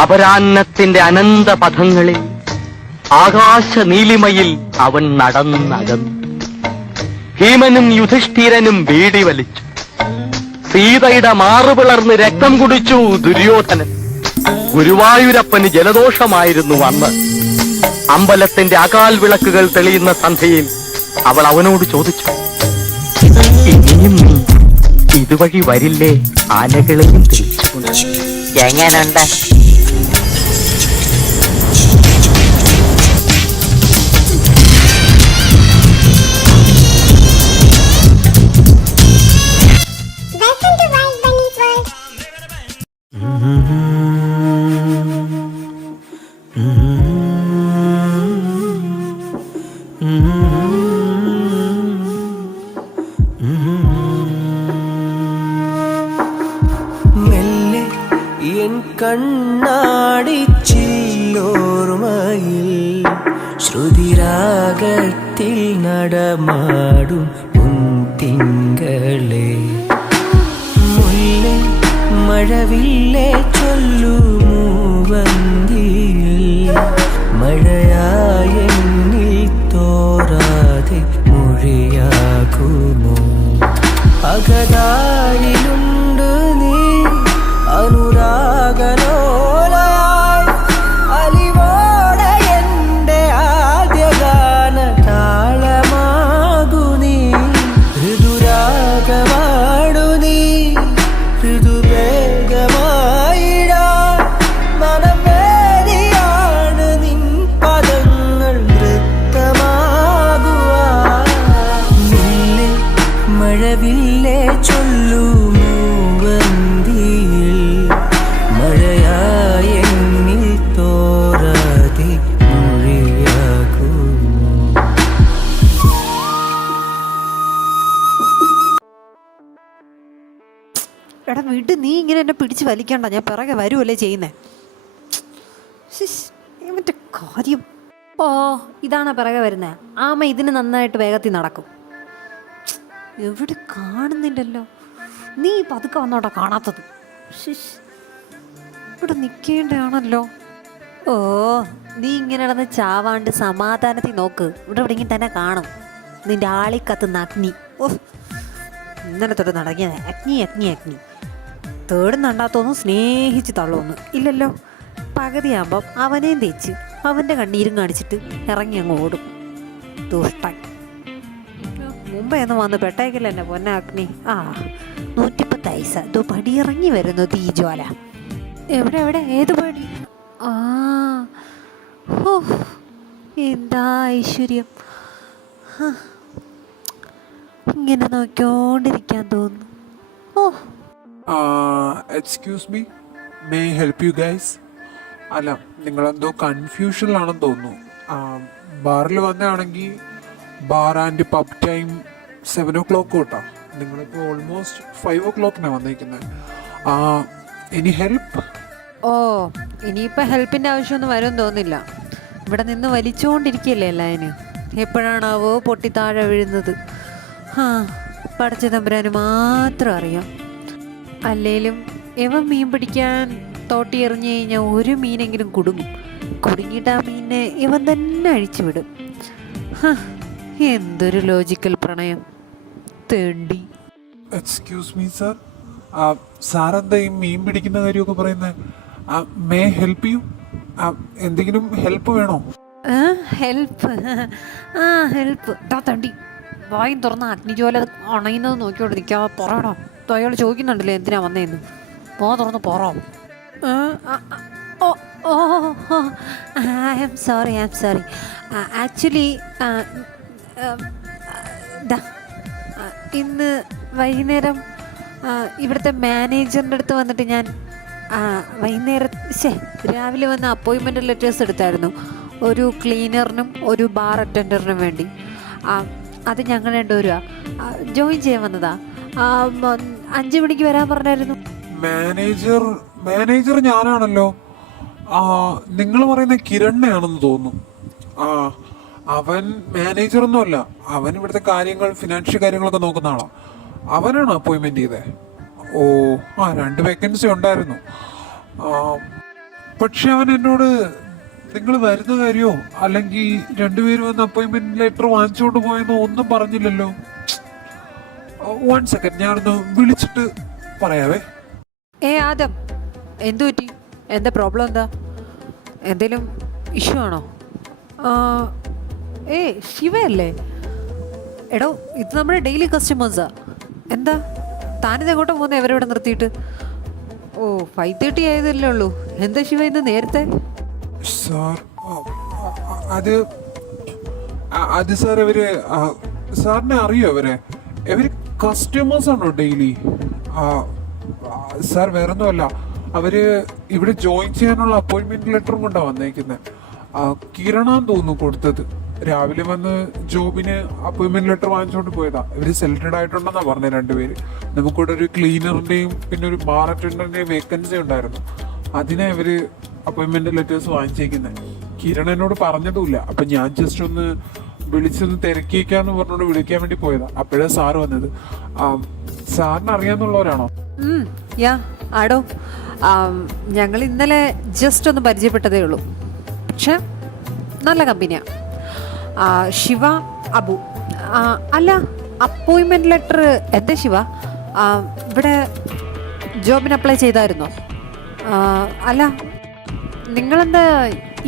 അപരാന്നത്തിന്റെ അനന്ത പഥങ്ങളിൽ ആകാശ നീലിമയിൽ അവൻ നടന്നകന്നു. ഭീമനും യുധിഷ്ഠിരനും ബീഡി വലിച്ചു. സീതയുടെ മാറുപിളർന്ന് രക്തം കുടിച്ചു ദുര്യോധനൻ. ഗുരുവായൂരപ്പന് ജലദോഷമായിരുന്നു അന്ന്. അമ്പലത്തിന്റെ അകാൽ വിളക്കുകൾ തെളിയുന്ന സന്ധ്യയിൽ അവൾ അവനോട് ചോദിച്ചു, ഇനിയും നീ ഇതുവഴി വരില്ലേ ആനകളെയും തിരിച്ചു? എങ്ങനുണ്ട്? മെല്ലെ എൻ കണ്ണാടിച്ചില്ലോർമയിൽ ശ്രുതിരാഗത്തിൽ നടമാടും തിങ്കളെ, മുല്ലേ മഴവില്ലേ ചൊല്ലുമൂ വന്തിയിൽ മഴയായെന്നിൽ തോരാതെ മൊഴിയാകുമോ? അകതാരിലുണ്ട് നീ അനുരാഗലോലയായി, അലിവോടെ എൻ്റെ ആദ്യഗാന താളമാകു നീ, ഋതുരാഗമാടു നീ, ഋതുവേഗമായിടാൻ മനം വേദിയാണ് നിൻ പദങ്ങൾ നൃത്തമാകുവാൻ. മുല്ലേ മഴവില്ലേ ചൊല്ലുമൂ വന്തിയിൽ മഴയായെന്നിൽ തോരാതെ മൊഴിയാകുമോ? എടാ വീട്ടിൽ നീ ഇങ്ങനെ എന്നെ പിടിച്ച് വലിക്കണ്ട, ഞാൻ പിറകെ വരുമല്ലേ ചെയ്യുന്നേ. മറ്റേ കാര്യം. ഓ ഇതാണോ പിറകെ വരുന്നത്? ആമ ഇതിന് നന്നായിട്ട് വേഗത്തിൽ നടക്കും. എവിടെ കാണുന്നില്ലല്ലോ. നീ പതുക്കെ വന്നോട്ടാ കാണാത്തത്. ഇവിടെ നിൽക്കേണ്ടതാണല്ലോ. ഓ നീ ഇങ്ങനെ നടന്ന് ചാവാണ്ട് സമാധാനത്തിൽ നോക്ക്. ഇവിടെ എവിടെയെങ്കിലും തന്നെ കാണും നിന്റെ ആളിക്കത്തുന്ന അഗ്നി. ഓ ഇന്നലെ തൊട്ട് നടങ്ങിയത് അഗ്നി അഗ്നി അഗ്നി. തേടുന്നുണ്ടാത്തൊന്നും സ്നേഹിച്ച് തള്ളുന്നു ഇല്ലല്ലോ. പകുതിയാകുമ്പം അവനെയും തേച്ച് അവൻ്റെ കണ്ണീരും കാണിച്ചിട്ട് ഇറങ്ങി അങ്ങ് ഓടും. ദുഷ്ടൻ. മുമ്പേ ഒന്ന് വന്ന് പെട്ടേക്കില്ല എന്നെ പൊന്ന അഗ്നി. 110 ഐസ ദോ പടിയിറങ്ങി വരുന്നു തീജ്വാല. എവിടെ എവിടെ ഏത് പടി? ഓ എന്താ ഐശ്വര്യം. ഇങ്ങനെ നോക്കിക്കൊണ്ടിരിക്കാൻ തോന്നുന്നു. Oh excuse me, may I help you guys? അല്ല, നിങ്ങളെന്തോ കൺഫ്യൂഷനിലാണെന്ന് തോന്നുന്നു. ബാറിൽ വന്നതാണെങ്കിൽ bar and pub time 7 o'clock തൊട്ടാ. നിങ്ങളിപ്പോൾ ഓൾമോസ്റ്റ് 5 o'clock വന്നിരിക്കുന്നത്. Any help? ഓ ഇനിയിപ്പോൾ ഹെൽപ്പിൻ്റെ ആവശ്യമൊന്നും വരുമെന്ന് തോന്നില്ല. ഇവിടെ നിന്ന് വലിച്ചുകൊണ്ടിരിക്കുകയല്ലേ എല്ലാവരും. എപ്പോഴാണാവോ പൊട്ടിത്താഴെ വീഴുന്നത്. പടച്ച തമ്പുരാന് മാത്രം അറിയാം. അല്ലേലും ഇവൻ മീൻ പിടിക്കാൻ തോട്ടി എറിഞ്ഞു കഴിഞ്ഞാൽ ഒരു മീനെങ്കിലും കുടുങ്ങും. കുടുങ്ങിയിട്ട് ആ മീനിനെ ഇവൻ തന്നെ അഴിച്ചു വിടും. എന്തൊരു ലോജിക്കൽ പ്രണയം. തേണ്ടി. എക്സ്ക്യൂസ് മീ സാർ, സാറെന്താ ഈ മീൻ പിടിക്കുന്ന കാര്യമൊക്കെ പറയുന്നത്? May help you? എന്തെങ്കിലും ഹെൽപ്പ് വേണോ? ഹെൽപ്പ്? ഹെൽപ്പ് തണ്ടി. വായും തുറന്ന അഗ്നിജോല അണയുന്നത് നോക്കിയോണ്ട് നിൽക്കാതെ പറയണോ? അയാൾ ചോദിക്കുന്നുണ്ടല്ലേ എന്തിനാ വന്നേന്ന്. തുറന്ന് പറ. ഐ ആം സോറി ആക്ച്വലി ഇന്ന് വൈകുന്നേരം ഇവിടുത്തെ മാനേജറിൻ്റെ അടുത്ത് വന്നിട്ട് ഞാൻ രാവിലെ വന്ന് അപ്പോയിൻമെൻ്റ് ലെറ്റേഴ്സ് എടുത്തായിരുന്നു. ഒരു ക്ലീനറിനും ഒരു ബാർ അറ്റൻഡറിനും വേണ്ടി. അത് ഞങ്ങൾ രണ്ടുപേരും ജോയിൻ ചെയ്യാൻ വന്നതാ. 5 മണിക്ക് വരാൻ പറഞ്ഞായിരുന്നു. മാനേജർ ഞാനാണല്ലോ. നിങ്ങൾ പറയുന്ന കിരണ്ണയാണെന്ന് തോന്നുന്നു. അവൻ മാനേജറൊന്നും അല്ല. അവൻ ഇവിടുത്തെ കാര്യങ്ങൾ, ഫിനാൻഷ്യൽ കാര്യങ്ങളൊക്കെ നോക്കുന്ന ആളാ. അവനാണ് അപ്പോയിൻമെന്റ് ചെയ്തത്. 2 വേക്കൻസി ഉണ്ടായിരുന്നു. പക്ഷെ അവൻ എന്നോട് നിങ്ങൾ വരുന്ന കാര്യമോ അല്ലെങ്കിൽ രണ്ടുപേരും വന്ന് അപ്പോയിന്റ്മെന്റ് ലെറ്റർ വാങ്ങിച്ചുകൊണ്ട് പോയെന്നോ ഒന്നും പറഞ്ഞില്ലല്ലോ. 1 സെക്കൻഡ്, ഞാനൊന്ന് വിളിച്ചിട്ട് പറയാവേ. ആദം, എന്തു പറ്റി? എന്താ പ്രോബ്ലം? എന്താ, എന്തേലും ഇഷ്യൂ ആണോ? ശിവയല്ലേ? എടോ, ഇത് നമ്മുടെ ഡെയിലി കസ്റ്റമേഴ്സാ. എന്താ താനിത് എങ്ങോട്ടാ പോകുന്നത് എവരിവിടെ നിർത്തിയിട്ട്? 5:30 ആയതല്ലേ ഉള്ളൂ. എന്താ ശിവ ഇന്ന് നേരത്തെ? സാർ, അത് സാർ ഇവര് സാറിനെ അറിയോ? ഇവര് കസ്റ്റമേഴ്സ് ആണോ ഡെയിലി? സാർ വേറൊന്നുമല്ല, അവര് ഇവിടെ ജോയിൻ ചെയ്യാനുള്ള അപ്പോയിന്റ്മെന്റ് ലെറ്ററും കൊണ്ടാണ് വന്നേക്കുന്നത്. കിരണാന്ന് തോന്നുന്നു കൊടുത്തത്. രാവിലെ വന്ന് ജോബിന് അപ്പോയിന്റ്മെന്റ് ലെറ്റർ വാങ്ങിച്ചുകൊണ്ട് പോയതാ. ഇവര് സെലക്ടഡ് ആയിട്ടുണ്ടെന്നാ പറഞ്ഞത് രണ്ടുപേര്. നമുക്കിവിടെ ഒരു ക്ലീനറിന്റെയും പിന്നെ ഒരു ബാർ അറ്റൻഡറിന്റെയും വേക്കൻസി ഉണ്ടായിരുന്നു. അതിനാ ഇവര് അപ്പോയിന്റ്മെന്റ് ലെറ്റേഴ്സ് വാങ്ങിച്ചേക്കുന്നത്. കിരൺ എന്നോട് പറഞ്ഞതുമില്ല. അപ്പൊ ഞാൻ ജസ്റ്റ് ഒന്ന് വിളിച്ചൊന്ന് തിരക്കിയേക്കാന്ന് പറഞ്ഞോണ്ട് വിളിക്കാൻ വേണ്ടി പോയതാ. അപ്പോഴാ സാറ് വന്നത്. സാറിന് അറിയാന്നുള്ളവരാണോ? യാ ആടോ, ഞങ്ങൾ ഇന്നലെ ജസ്റ്റ് ഒന്ന് പരിചയപ്പെട്ടതേ ഉള്ളൂ. പക്ഷെ നല്ല കമ്പനിയാ. ശിവ, അബു. അല്ല, അപ്പോയിൻമെൻറ്റ് ലെറ്റർ എന്താ ശിവ? ഇവിടെ ജോബിന് അപ്ലൈ ചെയ്തായിരുന്നോ? അല്ല, നിങ്ങളെന്താ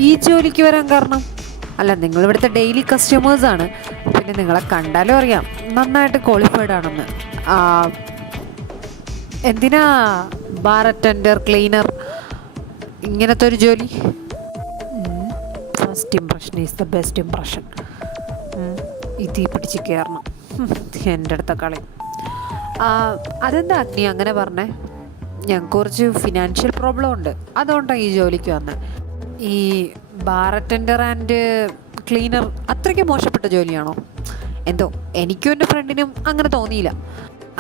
ഈ ജോലിക്ക് വരാൻ കാരണം? അല്ല, നിങ്ങളിവിടുത്തെ ഡെയിലി കസ്റ്റമേഴ്സാണ്. പിന്നെ നിങ്ങളെ കണ്ടാലും അറിയാം നന്നായിട്ട് ക്വാളിഫൈഡ് ആണെന്ന്. എന്തിനാ ബാർ അറ്റൻഡർ, ക്ലീനർ, ഇങ്ങനത്തെ ഒരു ജോലി? First impression is the best impression. ഇതീ പിടിച്ച് കയറണം എൻ്റെ അടുത്ത കളി. അതെന്താ അഗ്നി അങ്ങനെ പറഞ്ഞേ? ഞങ്ങൾക്ക് കുറച്ച് ഫിനാൻഷ്യൽ പ്രോബ്ലം ഉണ്ട്, അതുകൊണ്ടാണ് ഈ ജോലിക്ക് വന്നത്. ഈ ബാർ അറ്റൻഡർ ആൻഡ് ക്ലീനർ അത്രയ്ക്ക് മോശപ്പെട്ട ജോലിയാണോ? എന്തോ എനിക്കും എൻ്റെ ഫ്രണ്ടിനും അങ്ങനെ തോന്നിയില്ല.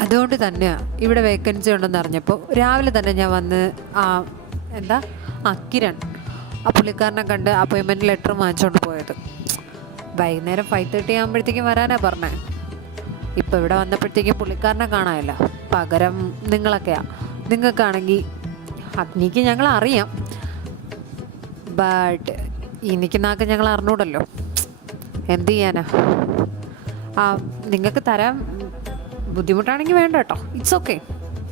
അതുകൊണ്ട് തന്നെയാണ് ഇവിടെ വേക്കൻസി ഉണ്ടെന്ന് അറിഞ്ഞപ്പോൾ രാവിലെ തന്നെ ഞാൻ വന്ന് കിരൺ, ആ പുള്ളിക്കാരനെ കണ്ട് അപ്പോയിൻമെൻറ്റ് ലെറ്റർ വാങ്ങിച്ചുകൊണ്ട് പോയത്. വൈകുന്നേരം 5:30 ആകുമ്പോഴത്തേക്കും വരാനാണ് പറഞ്ഞത്. ഇപ്പോൾ ഇവിടെ വന്നപ്പോഴത്തേക്കും പുള്ളിക്കാരനെ കാണാനില്ല. പകരം നിങ്ങളൊക്കെയാണ്. നിങ്ങൾക്കാണെങ്കിൽ അഗ്നിക്ക് ഞങ്ങൾ അറിയാം, ബട്ട് എനിക്കുന്നാക്ക് ഞങ്ങൾ അറിഞ്ഞൂടല്ലോ. എന്ത് ചെയ്യാനാ? നിങ്ങൾക്ക് തരാൻ ബുദ്ധിമുട്ടാണെങ്കിൽ വേണ്ട കേട്ടോ, ഇറ്റ്സ് ഓക്കെ.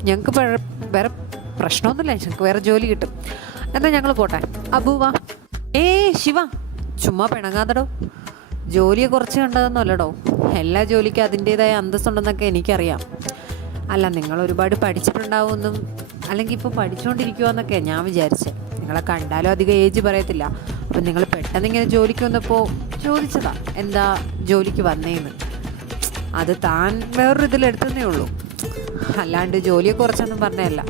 ഞങ്ങൾക്ക് വേറെ പ്രശ്നമൊന്നുമില്ല, ഞങ്ങൾക്ക് വേറെ ജോലി കിട്ടും. എന്നാൽ ഞങ്ങൾ പോട്ടെ. അബു വാ. ശിവ, ചുമ്മാ പിണങ്ങാതടോ. ജോലിയെ കുറച്ച് കണ്ടതെന്നല്ലടോ, എല്ലാ ജോലിക്കും അതിൻ്റേതായ അന്തസ്സുണ്ടെന്നൊക്കെ എനിക്കറിയാം. അല്ല, നിങ്ങൾ ഒരുപാട് പഠിച്ചിട്ടുണ്ടാവുമെന്നും അല്ലെങ്കിൽ ഇപ്പോൾ പഠിച്ചുകൊണ്ടിരിക്കുമെന്നൊക്കെ ഞാൻ വിചാരിച്ചത്. നിങ്ങളെ കണ്ടാലും അധികം ഏജ് പറയത്തില്ല. അപ്പം നിങ്ങൾ പെട്ടെന്ന് ഇങ്ങനെ ജോലിക്ക് വന്നപ്പോൾ ചോദിച്ചതാ എന്താ ജോലിക്ക് വന്നേന്ന്. അത് താൻ വേറൊരു ഇതിലെടുത്തതേ ഉള്ളൂ, അല്ലാണ്ട് ജോലിയെ കുറച്ചൊന്നും പറഞ്ഞതല്ല.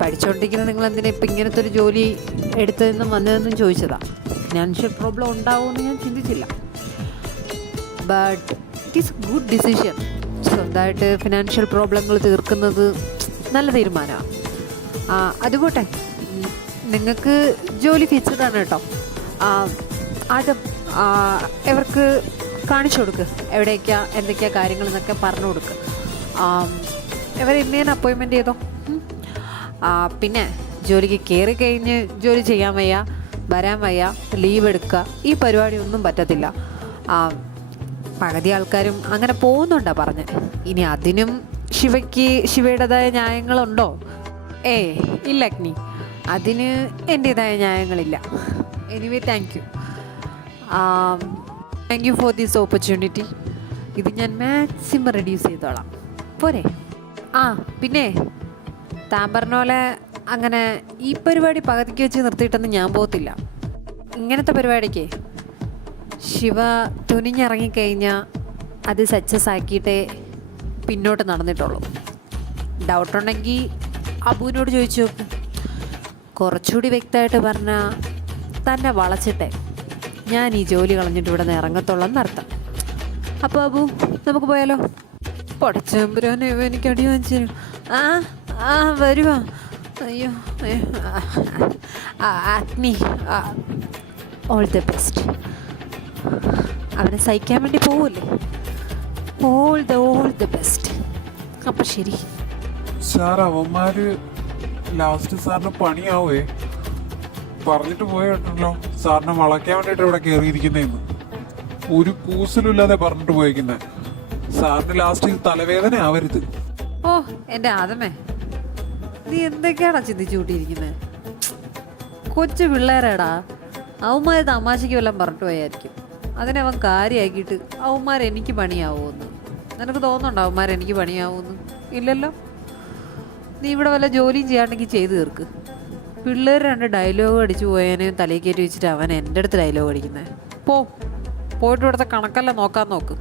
പഠിച്ചുകൊണ്ടിരിക്കുന്ന നിങ്ങൾ എന്തിനാ ഇപ്പം ഇങ്ങനത്തെ ഒരു ജോലി എടുത്തതെന്നും വന്നതെന്നും ചോദിച്ചതാ. ഫിനാൻഷ്യൽ പ്രോബ്ലം ഉണ്ടാവുമെന്ന് ഞാൻ ചിന്തിച്ചില്ല, but it is good decision. സ്വന്തമായിട്ട് ഫിനാൻഷ്യൽ പ്രോബ്ലങ്ങൾ തീർക്കുന്നത് നല്ല തീരുമാനമാണ്. അതുപോട്ടെ, നിങ്ങൾക്ക് ജോലി ഫിക്സഡാണ് കേട്ടോ. ആദ്യം ഇവർക്ക് കാണിച്ചു കൊടുക്ക് എവിടേക്കാണ് എന്തൊക്കെയാണ് കാര്യങ്ങളെന്നൊക്കെ പറഞ്ഞു കൊടുക്ക്. ഇവർ ഇന്നേനെ അപ്പോയിൻമെൻറ്റ് ചെയ്തോ. പിന്നെ ജോലിക്ക് കയറി കഴിഞ്ഞ് ജോലി ചെയ്യാൻ വയ്യ, വരാൻ വയ്യ, ലീവ് എടുക്കുക, ഈ പരിപാടി ഒന്നും പറ്റത്തില്ല. പകുതി ആൾക്കാരും അങ്ങനെ പോകുന്നുണ്ടാ പറഞ്ഞ്. ഇനി അതിനും ശിവയുടേതായ ന്യായങ്ങളുണ്ടോ? ഇല്ല അഗ്നി, അതിന് എൻ്റേതായ ന്യായങ്ങളില്ല. Anyway, thank you for this opportunity. ഇത് ഞാൻ മാക്സിമം റെഡ്യൂസ് ചെയ്തോളാം, പോരെ? പിന്നെ താൻ പറഞ്ഞ പോലെ അങ്ങനെ ഈ പരിപാടി പകുതിക്ക് വെച്ച് നിർത്തിയിട്ടൊന്നും ഞാൻ പോകത്തില്ല. ഇങ്ങനത്തെ പരിപാടിക്ക് ശിവ തുനിഞ്ഞിറങ്ങിക്കഴിഞ്ഞാൽ അത് സക്സസ് ആക്കിയിട്ടേ പിന്നോട്ട് നടന്നിട്ടുള്ളൂ. ഡൗട്ടുണ്ടെങ്കിൽ അബുവിനോട് ചോദിച്ചു നോക്ക്. കുറച്ചുകൂടി വ്യക്തമായിട്ട് പറഞ്ഞാൽ തന്നെ വളച്ചിട്ടെ ഞാൻ ഈ ജോലി കളഞ്ഞിട്ട് ഇവിടെ നിന്ന് ഇറങ്ങത്തുള്ളൂ എന്നർത്ഥം. അപ്പോൾ അബു, നമുക്ക് പോയാലോ? പൊടച്ചമ്പുരാനെ എനിക്ക് അടി വാങ്ങിച്ചു തരും. വരുവാ. അയ്യോ, അഗ്നി, ഓൾ ദ ബെസ്റ്റ്. അവനെ സഹിക്കാൻ വേണ്ടി പോവില്ലേ? All the best. അപ്പം ശരി സാർ. അവന്മാര് ലാസ്റ്റ് സാറിന് പണിയാവേ. പറഞ്ഞിട്ട് പോയിട്ടല്ലോ സാറിനെ വളയ്ക്കാൻ വേണ്ടിട്ട് ഇവിടെ കയറിയിരിക്കുന്നേന്ന്. ഒരു കൂസലില്ലാതെ പറഞ്ഞിട്ട് പോയിരിക്കുന്നേ. സാറിന് ലാസ്റ്റ് തലവേദന ആവരുത്. ഓ എൻ്റെ ആദമേ, നീ എന്തൊക്കെയാടാ ചിന്തിച്ചു കൂട്ടിയിരിക്കുന്നത്? കൊച്ചു പിള്ളേരാടാ, അവന്മാർ തമാശയ്ക്ക് വല്ലതും പറഞ്ഞിട്ട് പോയായിരിക്കും. അതിനെ അവൻ കാര്യമാക്കിയിട്ട് അവന്മാർ എനിക്ക് പണിയാവുമെന്ന് നിനക്ക് തോന്നുന്നുണ്ടോ? അവന്മാർ എനിക്ക് പണിയാവുമെന്ന്? ഇല്ലല്ലോ. നീ ഇവിടെ വല്ല ജോലിയും ചെയ്യാണ്ടെങ്കിൽ ചെയ്ത് തീർക്ക്. പിള്ളേർ 2 ഡയലോഗ് അടിച്ചു പോയതിനെയും തലയിൽ കയറ്റി വെച്ചിട്ട് അവൻ എൻ്റെ അടുത്ത് ഡയലോഗ് അടിക്കുന്നത്. പോയിട്ട് ഇവിടുത്തെ കണക്കെല്ലാം നോക്കാൻ നോക്ക്.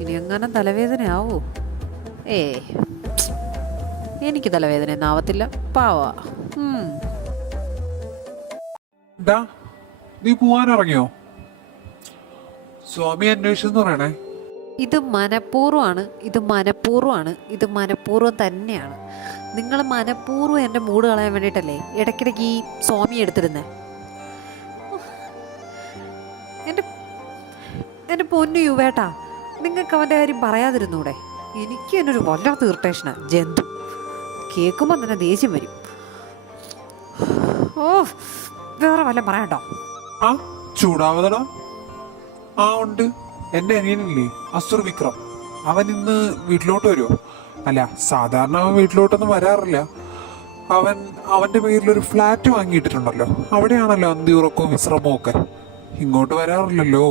ഇനി എങ്ങനെ തലവേദനയാവോ? എനിക്ക് തലവേദനയൊന്നും ആവത്തില്ല, പാവാ. നീ പോവാനിറങ്ങിയോ? സ്വാമി അന്വേഷിച്ചെന്ന് പറയണേ. ഇത് മനഃപൂർവ്വമാണ്, ഇത് മനഃപൂർവ്വമാണ്, ഇത് മനഃപൂർവ്വം തന്നെയാണ്. നിങ്ങൾ മനഃപൂർവ്വം എൻ്റെ മൂഡ് കളയാൻ വേണ്ടിയിട്ടല്ലേ ഇടയ്ക്കിടയ്ക്ക് ഈ സ്വാമി എടുത്തിരുന്നേ? എൻ്റെ പൊന്നു യുവേട്ടാ, നിങ്ങൾക്ക് അവൻ്റെ കാര്യം പറയാതിരുന്നൂടെ? എനിക്ക് എന്നൊരു വല്ലാത്ത ഇറിറ്റേഷനാണ്. ജന്തു കേൾക്കുമ്പോൾ തന്നെ ദേഷ്യം വരും. വേറെ വല്ലതും പറയണ്ടോ? ചൂടാവതടാ. ഉണ്ട്. എന്റെ അനിയനില്ലേ അസുർ വിക്രം, അവൻ ഇന്ന് വീട്ടിലോട്ട് വരുമോ? അല്ല, സാധാരണ അവൻ വീട്ടിലോട്ടൊന്നും വരാറില്ല. അവന്റെ പേരിലൊരു ഫ്ലാറ്റ് വാങ്ങിയിട്ടിട്ടുണ്ടല്ലോ, അവിടെയാണല്ലോ അന്തിയുറക്കവും വിശ്രമവും ഒക്കെ. ഇങ്ങോട്ട് വരാറില്ലല്ലോ,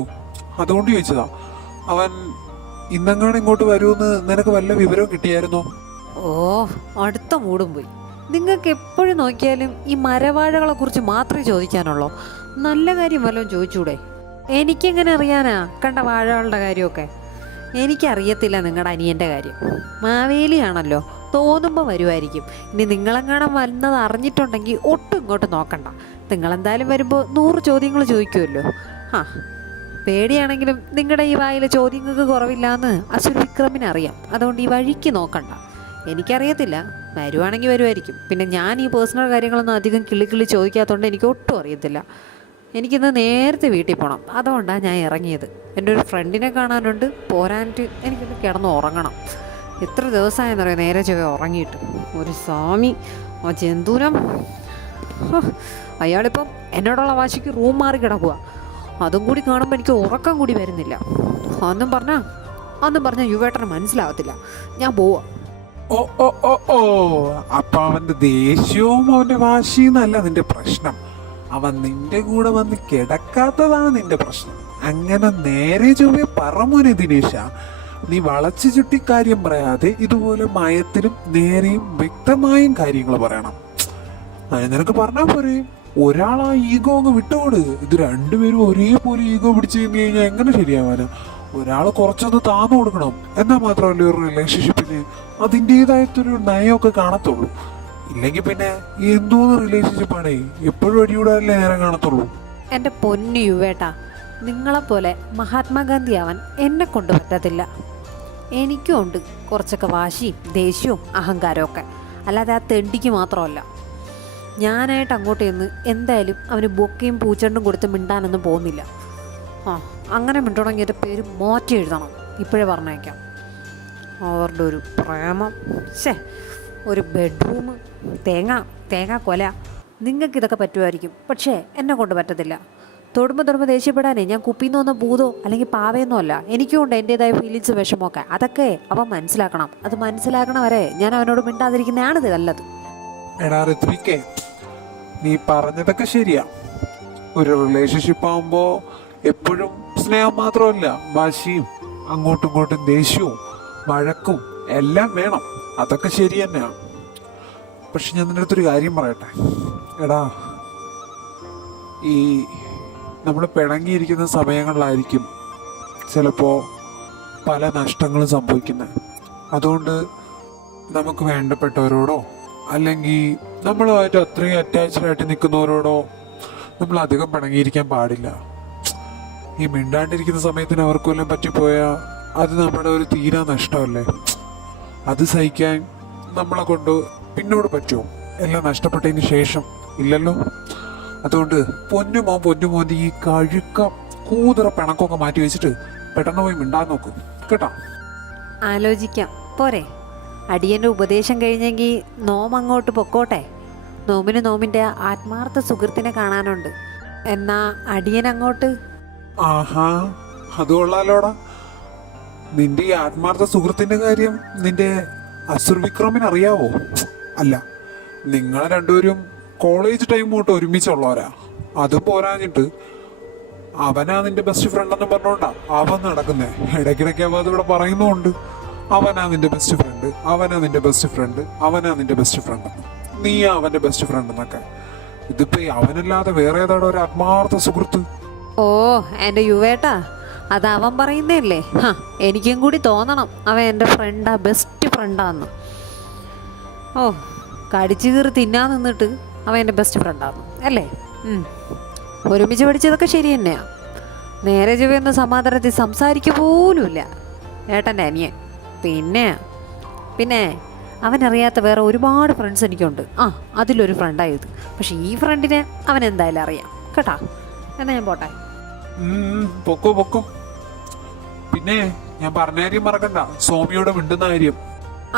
അതുകൊണ്ട് ചോദിച്ചതാ. അവൻ ഇന്നെങ്ങാണ് ഇങ്ങോട്ട് വരുമെന്ന് നിനക്ക് വല്ല വിവരവും കിട്ടിയായിരുന്നോ? അടുത്ത മൂടും പോയി. നിങ്ങൾക്ക് എപ്പോഴും നോക്കിയാലും ഈ മരവാഴകളെ കുറിച്ച് മാത്രമേ ചോദിക്കാനുള്ളൂ. നല്ല കാര്യം വല്ലതും ചോദിച്ചൂടെ? എനിക്കെങ്ങനെ അറിയാനാ കണ്ട വാഴകളുടെ കാര്യമൊക്കെ? എനിക്കറിയത്തില്ല നിങ്ങളുടെ അനിയൻ്റെ കാര്യം. മാവേലിയാണല്ലോ, തോന്നുമ്പോൾ വരുമായിരിക്കും. ഇനി നിങ്ങളെങ്ങാനും വന്നത് അറിഞ്ഞിട്ടുണ്ടെങ്കിൽ ഒട്ടും ഇങ്ങോട്ട് നോക്കണ്ട. നിങ്ങളെന്തായാലും വരുമ്പോൾ 100 ചോദ്യങ്ങൾ ചോദിക്കുമല്ലോ. പേടിയാണെങ്കിലും നിങ്ങളുടെ ഈ വായിലെ ചോദ്യങ്ങൾക്ക് കുറവില്ലാന്ന് അസുർ വിക്രമിന് അറിയാം. അതുകൊണ്ട് ഈ വഴിക്ക് നോക്കണ്ട. എനിക്കറിയത്തില്ല, വരുവാണെങ്കിൽ വരുമായിരിക്കും. പിന്നെ ഞാൻ ഈ പേഴ്സണൽ കാര്യങ്ങളൊന്നും അധികം കിള്ളി ചോദിക്കാത്തതുകൊണ്ട് എനിക്ക് ഒട്ടും അറിയത്തില്ല. എനിക്കിന്ന് നേരത്തെ വീട്ടിൽ പോകണം, അതുകൊണ്ടാണ് ഞാൻ ഇറങ്ങിയത്. എൻ്റെ ഒരു ഫ്രണ്ടിനെ കാണാനുണ്ട്, പോരാനിട്ട് എനിക്കൊന്ന് കിടന്ന് ഉറങ്ങണം. എത്ര ദിവസമായെന്നറിയാം നേരെ ചൊവ്വേ ഉറങ്ങിയിട്ട്. ഒരു സ്വാമി ആ ജന്തുരം, അയാളിപ്പം എന്നോടുള്ള വാശിക്ക് റൂം മാറി കിടക്കുക. അതും കൂടി കാണുമ്പോൾ എനിക്ക് ഉറക്കം കൂടി വരുന്നില്ല. ഒന്നും പറഞ്ഞാൽ യുവേട്ടന് മനസ്സിലാവത്തില്ല. ഞാൻ പോവാ. അപ്പൊ അവന്റെ ദേഷ്യവും അവന്റെ വാശിന്നല്ല നിന്റെ പ്രശ്നം. അവൻ നിന്റെ കൂടെ വന്ന് കിടക്കാത്തതാണ് നിന്റെ പ്രശ്നം. അങ്ങനെ നേരെ ചൊവ്വേ പറമോനെ ദിനേശ. നീ വളച്ചു ചുട്ടി കാര്യം പറയാതെ ഇതുപോലെ മയത്തിലും നേരെയും വ്യക്തമായും കാര്യങ്ങൾ പറയണം. നിനക്ക് പറഞ്ഞാൽ പോരെ, ഒരാളാ ഈഗോ അങ്ങ് വിട്ടുകൊട്. ഇത് രണ്ടുപേരും ഒരേപോലെ ഈഗോ പിടിച്ചു കഴിഞ്ഞാൽ എങ്ങനെ ശരിയാവാനാ? ഒരാൾ കുറച്ചൊന്ന് താന്നു കൊടുക്കണം. എന്നാൽ മാത്രമല്ലേ ഒരു റിലേഷൻഷിപ്പിന് അതിൻ്റെതായിട്ടൊരു നയമൊക്കെ കാണത്തുള്ളൂ. ഇല്ലെങ്കിൽ പിന്നെ എന്തോന്ന് റിലേഷൻഷിപ്പാണേ, എപ്പോഴും അടിയൂടാനല്ലേ നേരം കാണത്തുള്ളൂ. എൻ്റെ പൊന്നു യുവേട്ടാ, നിങ്ങളെപ്പോലെ മഹാത്മാഗാന്ധി ആവാൻ എന്നെ കൊണ്ട് പറ്റത്തില്ല. എനിക്കും ഉണ്ട് കുറച്ചൊക്കെ വാശിയും ദേഷ്യവും അഹങ്കാരമൊക്കെ. അല്ലാതെ ആ തെണ്ടിക്ക് മാത്രമല്ല. ഞാനായിട്ട് അങ്ങോട്ട് ചെന്ന് എന്തായാലും അവന് ബൊക്കയും പൂച്ചണ്ടും കൊടുത്ത് മിണ്ടാനൊന്നും പോകുന്നില്ല. അങ്ങനെ മിണ്ടണമെങ്കിൽ എൻ്റെ പേര് മാറ്റി എഴുതണം. ഇപ്പോഴേ പറഞ്ഞേക്കാം. അവരുടെ ഒരു പ്രേമം, ഒരു ബെഡ്റൂം, തേങ്ങ കൊല. നിങ്ങൾക്കിതൊക്കെ പറ്റുമായിരിക്കും, പക്ഷേ എന്നെ കൊണ്ട് പറ്റത്തില്ല. തൊടുമ്പോൾ ദേഷ്യപ്പെടാനേ ഞാൻ കുപ്പിന്ന് വന്ന ഭൂതോ അല്ലെങ്കിൽ പാവയൊന്നും അല്ല. എനിക്കും ഉണ്ട് എൻ്റെതായ ഫീലിങ്സ്, വിഷമമൊക്കെ. അതൊക്കെ അവൻ മനസ്സിലാക്കണം. അത് മനസ്സിലാക്കണ വരെ ഞാൻ അവനോട് മിണ്ടാതിരിക്കുന്നതാണിത് നല്ലത്. എടാ ഋത്വിക്കേ, നീ പറഞ്ഞതൊക്കെ ശരിയാ. ഒരു റിലേഷൻഷിപ്പ് ആകുമ്പോ എപ്പോഴും സ്നേഹം മാത്രമല്ല, വാശിയും അങ്ങോട്ടും ഇങ്ങോട്ടും ദേഷ്യവും വഴക്കും എല്ലാം വേണം. അതൊക്കെ ശരി തന്നെയാണ്. പക്ഷെ ഞാൻ നിന്റെ അടുത്തൊരു കാര്യം പറയട്ടെ. എടാ, ഈ നമ്മൾ പിണങ്ങിയിരിക്കുന്ന സമയങ്ങളിലായിരിക്കും ചിലപ്പോൾ പല നഷ്ടങ്ങളും സംഭവിക്കുന്നത്. അതുകൊണ്ട് നമുക്ക് വേണ്ടപ്പെട്ടവരോടോ അല്ലെങ്കിൽ നമ്മളുമായിട്ട് അത്രയും അറ്റാച്ച്ഡ് ആയിട്ട് നിൽക്കുന്നവരോടോ നമ്മൾ അധികം പിണങ്ങിയിരിക്കാൻ പാടില്ല. ഈ മിണ്ടാണ്ടിരിക്കുന്ന സമയത്തിന് അവർക്ക് വല്ലതും പറ്റിപ്പോയാൽ അത് നമ്മുടെ ഒരു തീരാ നഷ്ടമല്ലേ. അത് സഹിക്കാൻ നമ്മളെ കൊണ്ട് പിന്നോട് പറ്റുമോ? എല്ലാം നഷ്ടപ്പെട്ടതിന് ശേഷം ഇല്ലല്ലോ. അതുകൊണ്ട് പൊന്നുമോൻ ഈ കഴുക്ക കൂതറ പിണക്കമൊക്കെ മാറ്റി വെച്ചിട്ട് പെട്ടെന്ന് പോയി മിണ്ടാൻ നോക്കും കേട്ടോ. ആലോചിക്കാം പോരെ? അടിയൻ്റെ ഉപദേശം കഴിഞ്ഞെങ്കിൽ നോമങ്ങോട്ട് പൊക്കോട്ടെ. നോമ്പിന് നോമ്പിൻ്റെ ആത്മാർത്ഥ സുഹൃത്തിനെ കാണാനുണ്ട്. എന്നാ അടിയൻ അങ്ങോട്ട്. ആഹാ, അത് കൊള്ളാലോടാ. നിന്റെ ഈ ആത്മാർത്ഥ സുഹൃത്തിന്റെ കാര്യം നിന്റെ അസുർ വിക്രമിന് അറിയാവോ? അല്ല, നിങ്ങൾ രണ്ടുപേരും കോളേജ് ടൈം തൊട്ട് ഒരുമിച്ചുള്ളവരാ. അത് പോരാഞ്ഞിട്ട് അവനാ നിന്റെ ബെസ്റ്റ് ഫ്രണ്ട് എന്ന് പറഞ്ഞോണ്ടാ അവൻ നടക്കുന്നേ. ഇടയ്ക്കിടയ്ക്ക് അവൻ അതിവിടെ പറയുന്നുണ്ട്, അവനാ നിന്റെ ബെസ്റ്റ് ഫ്രണ്ട്, അവനാ നിന്റെ ബെസ്റ്റ് ഫ്രണ്ട്, അവനാ നിന്റെ ബെസ്റ്റ് ഫ്രണ്ട് എന്ന്. നീ അവന്റെ ബെസ്റ്റ് ഫ്രണ്ട് എന്നൊക്കെ. ഇതിപ്പോ ഈ അവനല്ലാതെ വേറെ ഏതാടോ ഒരു ആത്മാർത്ഥ സുഹൃത്ത്? ഓ എൻ്റെ യുവേട്ടാ, അത് അവൻ പറയുന്നതല്ലേ. എനിക്കും കൂടി തോന്നണം അവൻ എൻ്റെ ഫ്രണ്ടാ, ബെസ്റ്റ് ഫ്രണ്ടാന്ന്. ഓ, കടിച്ചു കീറി തിന്നാൻ നിന്നിട്ട് അവൻ എൻ്റെ ബെസ്റ്റ് ഫ്രണ്ടാന്ന് അല്ലേ? ഒരുമിച്ച് പഠിച്ചതൊക്കെ ശരി തന്നെയാണ്. നേരെ ചൊവ്വയൊന്നും സമാധാനത്തിൽ സംസാരിക്കുക പോലുമില്ല ഏട്ടൻ്റെ അനിയൻ. പിന്നെ അവനറിയാത്ത വേറെ ഒരുപാട് ഫ്രണ്ട്സ് എനിക്കുണ്ട്. അതിലൊരു ഫ്രണ്ടായത്. പക്ഷെ ഈ ഫ്രണ്ടിനെ അവൻ എന്തായാലും അറിയാം കേട്ടാ. എന്നാ ഞാൻ പോട്ടെ. പൊക്കോ പൊക്കോ. പിന്നെ ഞാൻ പറഞ്ഞ കാര്യം മറക്കണ്ട, സോമിയോട് മിണ്ടുന്ന കാര്യം.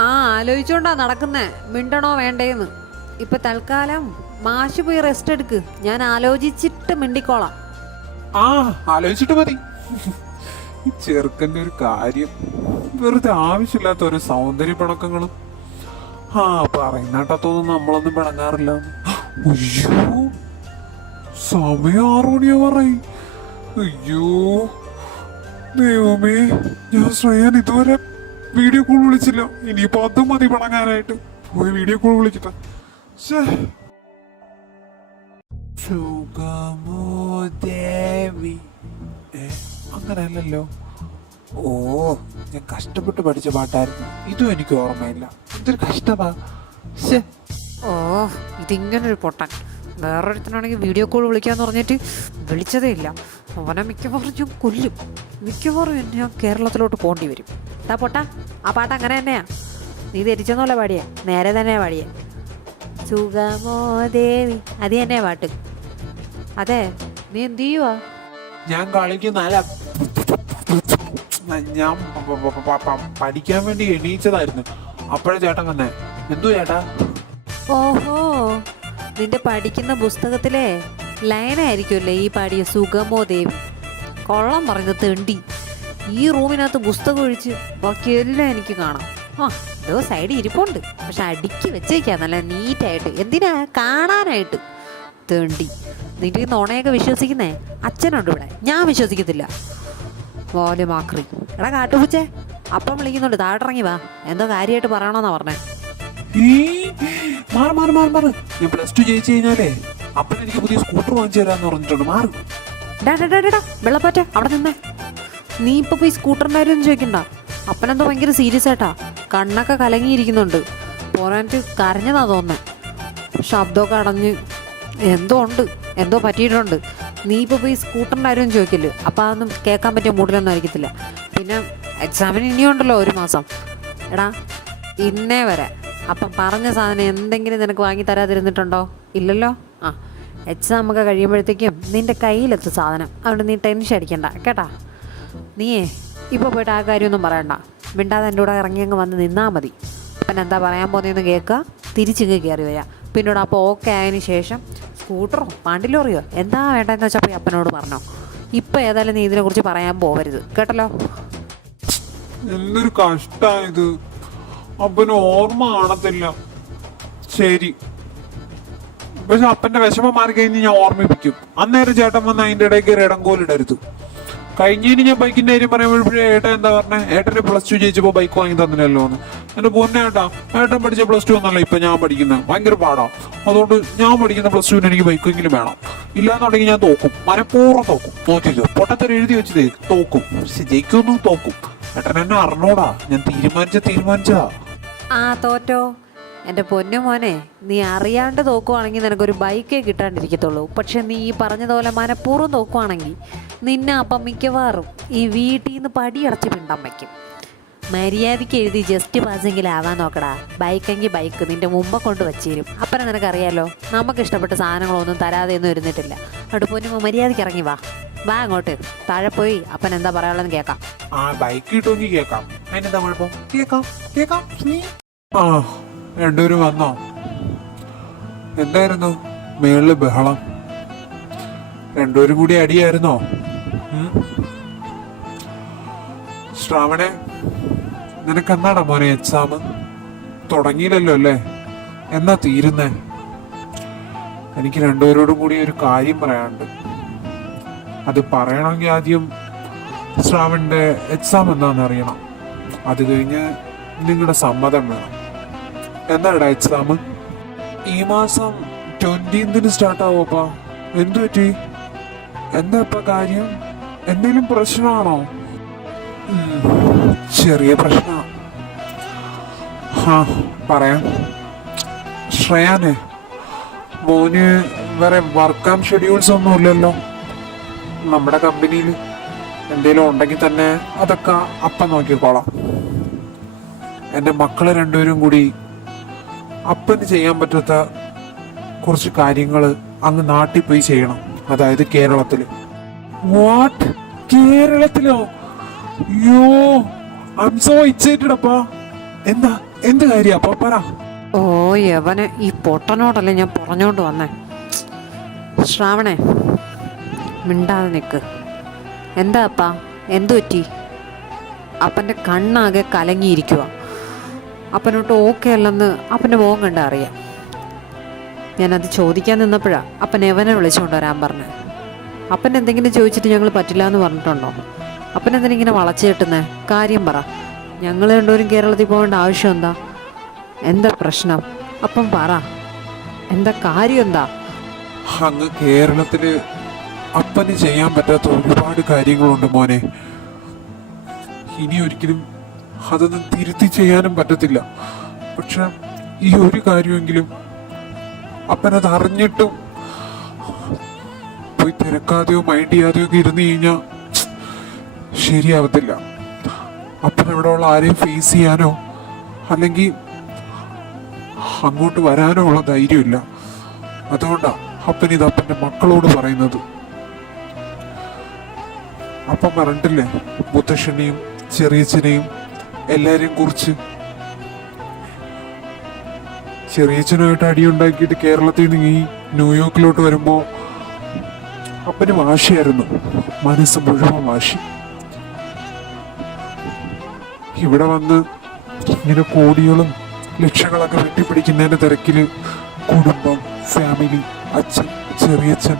ആലോചിച്ചോണ്ടാ നടക്കുന്നേ, മിണ്ടണോ വേണ്ടേന്ന്. ഇപ്പൊ തൽക്കാലം മാഷ് പോയി റെസ്റ്റ് എടുക്ക്, ഞാൻ ആലോചിച്ചിട്ട് മിണ്ടിക്കോളാം. ആലോചിച്ചിട്ട് മതി. ഈ ചെറുക്കന്റെ ഒരു കാര്യം, വെറുതെ ആവശ്യമില്ലാത്ത ഒരു സൗന്ദര്യ പിണക്കങ്ങളും. പറയുന്നേട്ടത്തൊന്നും നമ്മളൊന്നും പിണങ്ങാറില്ല. അയ്യോ, സമയം 6 മണിയാ പറയും. അയ്യോ ദൈവമേ, ഞാൻ ശ്രേയാൻ ഇതുവരെ വീഡിയോ കോൾ വിളിച്ചില്ല. ഇനിയിപ്പോ അതും മതി പിണങ്ങാനായിട്ട്. പോയി വീഡിയോ കോൾ വിളിക്കട്ടെ. അങ്ങനെയല്ലല്ലോ. ഓ, ഞാൻ കഷ്ടപ്പെട്ട് പഠിച്ച പാട്ടായിരുന്നു. ഇതും എനിക്ക് ഓർമ്മയില്ല. എന്തൊരു കഷ്ടമാ. ഓ, ഇതിങ്ങനൊരു പൊട്ടൻ. വേറൊരുത്തനാണെങ്കിൽ വീഡിയോ കോൾ വിളിക്കാന്ന് പറഞ്ഞിട്ട് വിളിച്ചതേ ഇല്ല. അവനെ മിക്കവാറും ഞാൻ കൊല്ലും. മിക്കവാറും ഞാൻ കേരളത്തിലോട്ട് പോകേണ്ടി വരും. പൊട്ടാ, ആ പാട്ട് അങ്ങനെ തന്നെയാ. നീ ധരിച്ചെന്നല്ല പാടിയേ, നേരെ തന്നെയാ പാടിയേ. സുഗമോ ദേവി, അത് തന്നെയാ പാട്ട്. അതെ, നീ എന്ത് ചെയ്യുവാ? ഞാൻ കളിക്കുന്നല്ല, ഞാൻ പഠിക്കാൻ വേണ്ടി എണീച്ചതായിരുന്നു. അപ്പോഴേ ചേട്ടൻ വന്നേ. എന്തോ ചേട്ടാ? ഓഹോ, നിന്റെ പഠിക്കുന്ന പുസ്തകത്തിലെ ലൈനായിരിക്കുമല്ലേ ഈ പാടിയ സുഗമോ ദേവി. കൊള്ളം പറഞ്ഞത് തെണ്ടി. ഈ റൂമിനകത്ത് പുസ്തകം ഒഴിച്ച് ബാക്കിയെല്ലാം എനിക്ക് കാണാം. ഇതോ സൈഡിൽ ഇരിപ്പുണ്ട്, പക്ഷെ അടുക്കി വെച്ചേക്കാ നല്ല നീറ്റായിട്ട്. എന്തിനാ? കാണാനായിട്ട്. തെണ്ടി. നിന്റെ ഈ നുണയൊക്കെ വിശ്വസിക്കുന്നേ അച്ഛനുണ്ട് ഇവിടെ, ഞാൻ വിശ്വസിക്കത്തില്ല. വോലുമാക്രി. എടാ കാട്ടുപൂച്ചേ, അപ്പം വിളിക്കുന്നുണ്ട്, താഴത്തിറങ്ങി വാ. എന്തോ കാര്യമായിട്ട് പറയണമെന്നാ പറഞ്ഞേ. ഞാൻ പ്ലസ് 2 ജയിച്ചു കഴിഞ്ഞാലേ അപ്പൻ എനിക്ക് പുതിയ സ്കൂട്ടർ വാങ്ങിച്ചു തരാന്ന് പറഞ്ഞിട്ടുണ്ട്. മാറും. വെള്ളപ്പാറ്റ അവിടെ നിന്നേ. നീ ഇപ്പൊ പോയി സ്കൂട്ടറിന്റെ കാര്യം ഒന്നും ചോദിക്കണ്ട. അപ്പനെന്തോ ഭയങ്കര സീരിയസ് ആയിട്ടാ, കണ്ണൊക്കെ കലങ്ങിയിരിക്കുന്നുണ്ട്. പോരാനിട്ട് കരഞ്ഞതാ തോന്നുന്നേ. ശബ്ദമൊക്കെ അടഞ്ഞ് എന്തോ ഉണ്ട്, എന്തോ പറ്റിയിട്ടുണ്ട്. നീ ഇപ്പോൾ പോയി സ്കൂട്ടറിൻ്റെ ആരും ചോദിക്കില്ല. അപ്പോൾ അതൊന്നും കേൾക്കാൻ പറ്റിയ മൂഡിലൊന്നും ആയിരിക്കത്തില്ല. പിന്നെ എക്സാമിന് ഇനിയുണ്ടല്ലോ 1 മാസം. എടാ, ഇന്നേ വരെ അപ്പം പറഞ്ഞ സാധനം എന്തെങ്കിലും നിനക്ക് വാങ്ങി തരാതിരുന്നിട്ടുണ്ടോ? ഇല്ലല്ലോ. എക്സാം ഒക്കെ കഴിയുമ്പോഴത്തേക്കും നിൻ്റെ കയ്യിലെത്തും സാധനം. അതുകൊണ്ട് നീ ടെൻഷൻ അടിക്കണ്ട കേട്ടാ. നീയേ ഇപ്പോൾ പോയിട്ട് ആ കാര്യമൊന്നും പറയണ്ട. മിണ്ടാതെ എൻ്റെ കൂടെ ഇറങ്ങി അങ്ങ് വന്ന് നിന്നാൽ മതി. അപ്പം എന്താ പറയാൻ പോകുന്നതെന്ന് കേൾക്കുക, തിരിച്ചിങ്ങ് കയറി വരിക. പിന്നീട് അപ്പോൾ ഓക്കെ ആയതിനു ശേഷം സ്കൂട്ടറോ പാണ്ടിലോറിയോ എന്താ വേണ്ടതെന്ന് വെച്ചാൽ പോയി അപ്പനോട് പറഞ്ഞോ. ഇപ്പം ഏതായാലും നീ ഇതിനെക്കുറിച്ച് പറയാൻ പോകരുത് കേട്ടല്ലോ. എന്തൊരു കഷ്ടായത്. അപ്പന് ഓർമ്മ കാണത്തില്ല. ശരി, പക്ഷെ അപ്പന്റെ വിഷമം മാറി കഴിഞ്ഞ് ഞാൻ ഓർമ്മിപ്പിക്കും. അന്നേരം ചേട്ടൻ വന്ന് അതിന്റെ ഇടയ്ക്ക് ഒരു ഇടങ്കോലിടരുത്. കഴിഞ്ഞതിന് ഞാൻ ബൈക്കിന്റെ കാര്യം പറയുമ്പോഴേ ഏട്ടൻ എന്താ പറഞ്ഞേ, ഏട്ടന് പ്ലസ് 2 ജയിച്ചപ്പോ ബൈക്ക് വാങ്ങി തന്നില്ലല്ലോ എന്ന്. എന്റെ പൊന്നെ ഏട്ടാ, ഏട്ടൻ പഠിച്ച പ്ലസ് 2 ഒന്നല്ല ഇപ്പൊ ഞാൻ പഠിക്കുന്നത്. ഭയങ്കര പാടാ. അതുകൊണ്ട് ഞാൻ പഠിക്കുന്ന പ്ലസ് 2 എനിക്ക് ബൈക്കെങ്കിലും വേണം. ഇല്ലാന്നുണ്ടെങ്കിൽ ഞാൻ തോക്കും, മനഃപൂർവ്വം തോക്കും. നോക്കിക്കോ, പൊട്ടത്തൊരു എഴുതി വെച്ച് തോക്കും. പക്ഷെ ജയിക്കൊന്നും തോക്കും. ഏട്ടൻ എന്നെ അറിഞ്ഞൂടാ, ഞാൻ തീരുമാനിച്ചതാ. തോറ്റോ എൻ്റെ പൊന്നു മോനെ, നീ അറിയാണ്ട് തോക്കുവാണെങ്കിൽ നിനക്കൊരു ബൈക്കേ കിട്ടാണ്ടിരിക്കത്തുള്ളൂ. പക്ഷെ നീ ഈ പറഞ്ഞതുപോലെ മനഃപൂർവ്വം തോക്കുവാണെങ്കിൽ നിന്നെ അപ്പം മിക്കവാറും ഈ വീട്ടിൽ നിന്ന് പടിയടച്ച് പിണ്ടം വയ്ക്കും. മര്യാദയ്ക്ക് എഴുതി ജസ്റ്റ് പാസെങ്കിലും ആവാൻ നോക്കടാ. ബൈക്കെങ്കിൽ ബൈക്ക് നിൻ്റെ മുമ്പ് കൊണ്ട് വച്ചു തരും. അപ്പം നിനക്കറിയാലോ, നമുക്ക് ഇഷ്ടപ്പെട്ട സാധനങ്ങളൊന്നും തരാതെ ഒന്നും ഇരുന്നിട്ടില്ല. അവിടെ പൊന്നു മര്യാദയ്ക്ക് ഇറങ്ങി വാ അങ്ങോട്ട്. താഴെ പോയി അപ്പൻ എന്താ പറയാനുള്ളതെന്ന് കേൾക്കാം. ബൈക്ക് കിട്ടുമെങ്കിൽ കേൾക്കാം. അതിനെന്താ കുഴപ്പം? കേൾക്കാം. രണ്ടുപേരും വന്നോ? എന്തായിരുന്നു മേളില് ബഹളം? രണ്ടുപേരും കൂടി അടിയായിരുന്നോ? ശ്രാവണെ, നിനക്ക് എന്നാടാ മോനെ എക്സാം? തുടങ്ങിയില്ലല്ലോ അല്ലേ? എന്നാ തീരുന്നേ? എനിക്ക് രണ്ടുപേരോടും കൂടി ഒരു കാര്യം പറയാനുണ്ട്. അത് പറയണമെങ്കിൽ ആദ്യം ശ്രാവണിന്റെ എക്സാം എന്താണെന്ന് അറിയണം. അത് കഴിഞ്ഞ് നിങ്ങളുടെ സമ്മതം വേണം. എന്നാടാ എക്സാം? ഈ മാസം 20th സ്റ്റാർട്ട് ആവോപ്പാ. എന്തു പറ്റി? എന്താ ഇപ്പൊ കാര്യം? എന്തെങ്കിലും പ്രശ്നമാണോ? ചെറിയ പ്രശ്ന. പറയാം. ശ്രേയാനെ, മോന് വേറെ വർക്ക് ആൻഡ് ഷെഡ്യൂൾസ് ഒന്നും ഇല്ലല്ലോ നമ്മുടെ കമ്പനിയിൽ? എന്തെങ്കിലും ഉണ്ടെങ്കിൽ തന്നെ അതൊക്കെ അപ്പം നോക്കിക്കോളാം. എൻ്റെ മക്കള് രണ്ടുപേരും കൂടി അപ്പന് ചെയ്യാൻ പറ്റാത്ത കുറച്ച് കാര്യങ്ങൾ അങ്ങ് നാട്ടിൽ പോയി ചെയ്യണം. അതായത് കേരളത്തില്. വാട്ട്? കേരളത്തിലോ? യോ, ഐ ആം സോ എക്സൈറ്റഡ് അപ്പാ. എന്താ, എന്ത് കാര്യം അപ്പാ? പറ. ഓ യവന്, ഈ പൊട്ടനോടല്ലേ ഞാൻ പറഞ്ഞോണ്ട് വന്നേ. ശ്രാവണേ, മിണ്ടാതെ നിൽക്ക്. എന്താ അപ്പാ, എന്തു പറ്റി? അപ്പൻ്റെ കണ്ണാകെ കലങ്ങിയിരിക്കുക. അപ്പനോട്ട് ഓക്കെ അല്ലെന്ന് അപ്പൻ്റെ മുഖം കണ്ട അറിയാം. ഞാനത് ചോദിക്കാൻ നിന്നപ്പോഴാണ് അപ്പൻ എവനെ വിളിച്ചുകൊണ്ട് വരാൻ പറഞ്ഞത്. അപ്പൻ എന്തെങ്കിലും ചോദിച്ചിട്ട് ഞങ്ങൾ പറ്റില്ല എന്ന് പറഞ്ഞിട്ടുണ്ടോ? അപ്പൻ എന്തിനിങ്ങനെ വളച്ചു കെട്ടുന്നേ? കാര്യം പറ. ഞങ്ങൾ രണ്ടുപേരും കേരളത്തിൽ പോകേണ്ട ആവശ്യം എന്താ? എന്താ പ്രശ്നം? അപ്പം പറ, എന്താ കാര്യം? എന്താ? അങ്ങ് കേരളത്തില് അപ്പന് ചെയ്യാൻ പറ്റാത്ത ഒരുപാട് കാര്യങ്ങളുണ്ട് മോനെ. ഇനി ഒരിക്കലും അതൊന്നും തിരുത്തി ചെയ്യാനും പറ്റത്തില്ല. പക്ഷെ ഈ ഒരു കാര്യമെങ്കിലും അപ്പനത് അറിഞ്ഞിട്ടും പോയി തിരക്കാതെയോ മൈൻഡ് ചെയ്യാതെയോ ഒക്കെ ഇരുന്ന് കഴിഞ്ഞാൽ ശരിയാവത്തില്ല. അപ്പൻ ഇവിടെ ഉള്ള ആരെയും ഫേസ് ചെയ്യാനോ അല്ലെങ്കിൽ അങ്ങോട്ട് വരാനോ ഉള്ള ധൈര്യമില്ല. അതുകൊണ്ടാ അപ്പൻ ഇത് അപ്പൻ്റെ മക്കളോട് പറയുന്നത്. അപ്പം പറഞ്ഞിട്ടില്ലേ മുത്തശ്ശനെയും ചെറിയച്ഛനെയും എല്ലാരെയും കുറിച്ച്. ചെറിയച്ഛനുമായിട്ട് അടിയുണ്ടാക്കിയിട്ട് കേരളത്തിൽ നിന്ന് ഈ ന്യൂയോർക്കിലോട്ട് വരുമ്പോ അപ്പന് വാശിയായിരുന്നു, മനസ്സ് മുഴുവൻ വാശി. ഇവിടെ വന്ന് ഇങ്ങനെ കോടികളും ലക്ഷങ്ങളൊക്കെ വെട്ടിപ്പിടിക്കുന്നതിന്റെ തിരക്കില് കുടുംബം, ഫാമിലി, അച്ഛൻ, ചെറിയച്ഛൻ,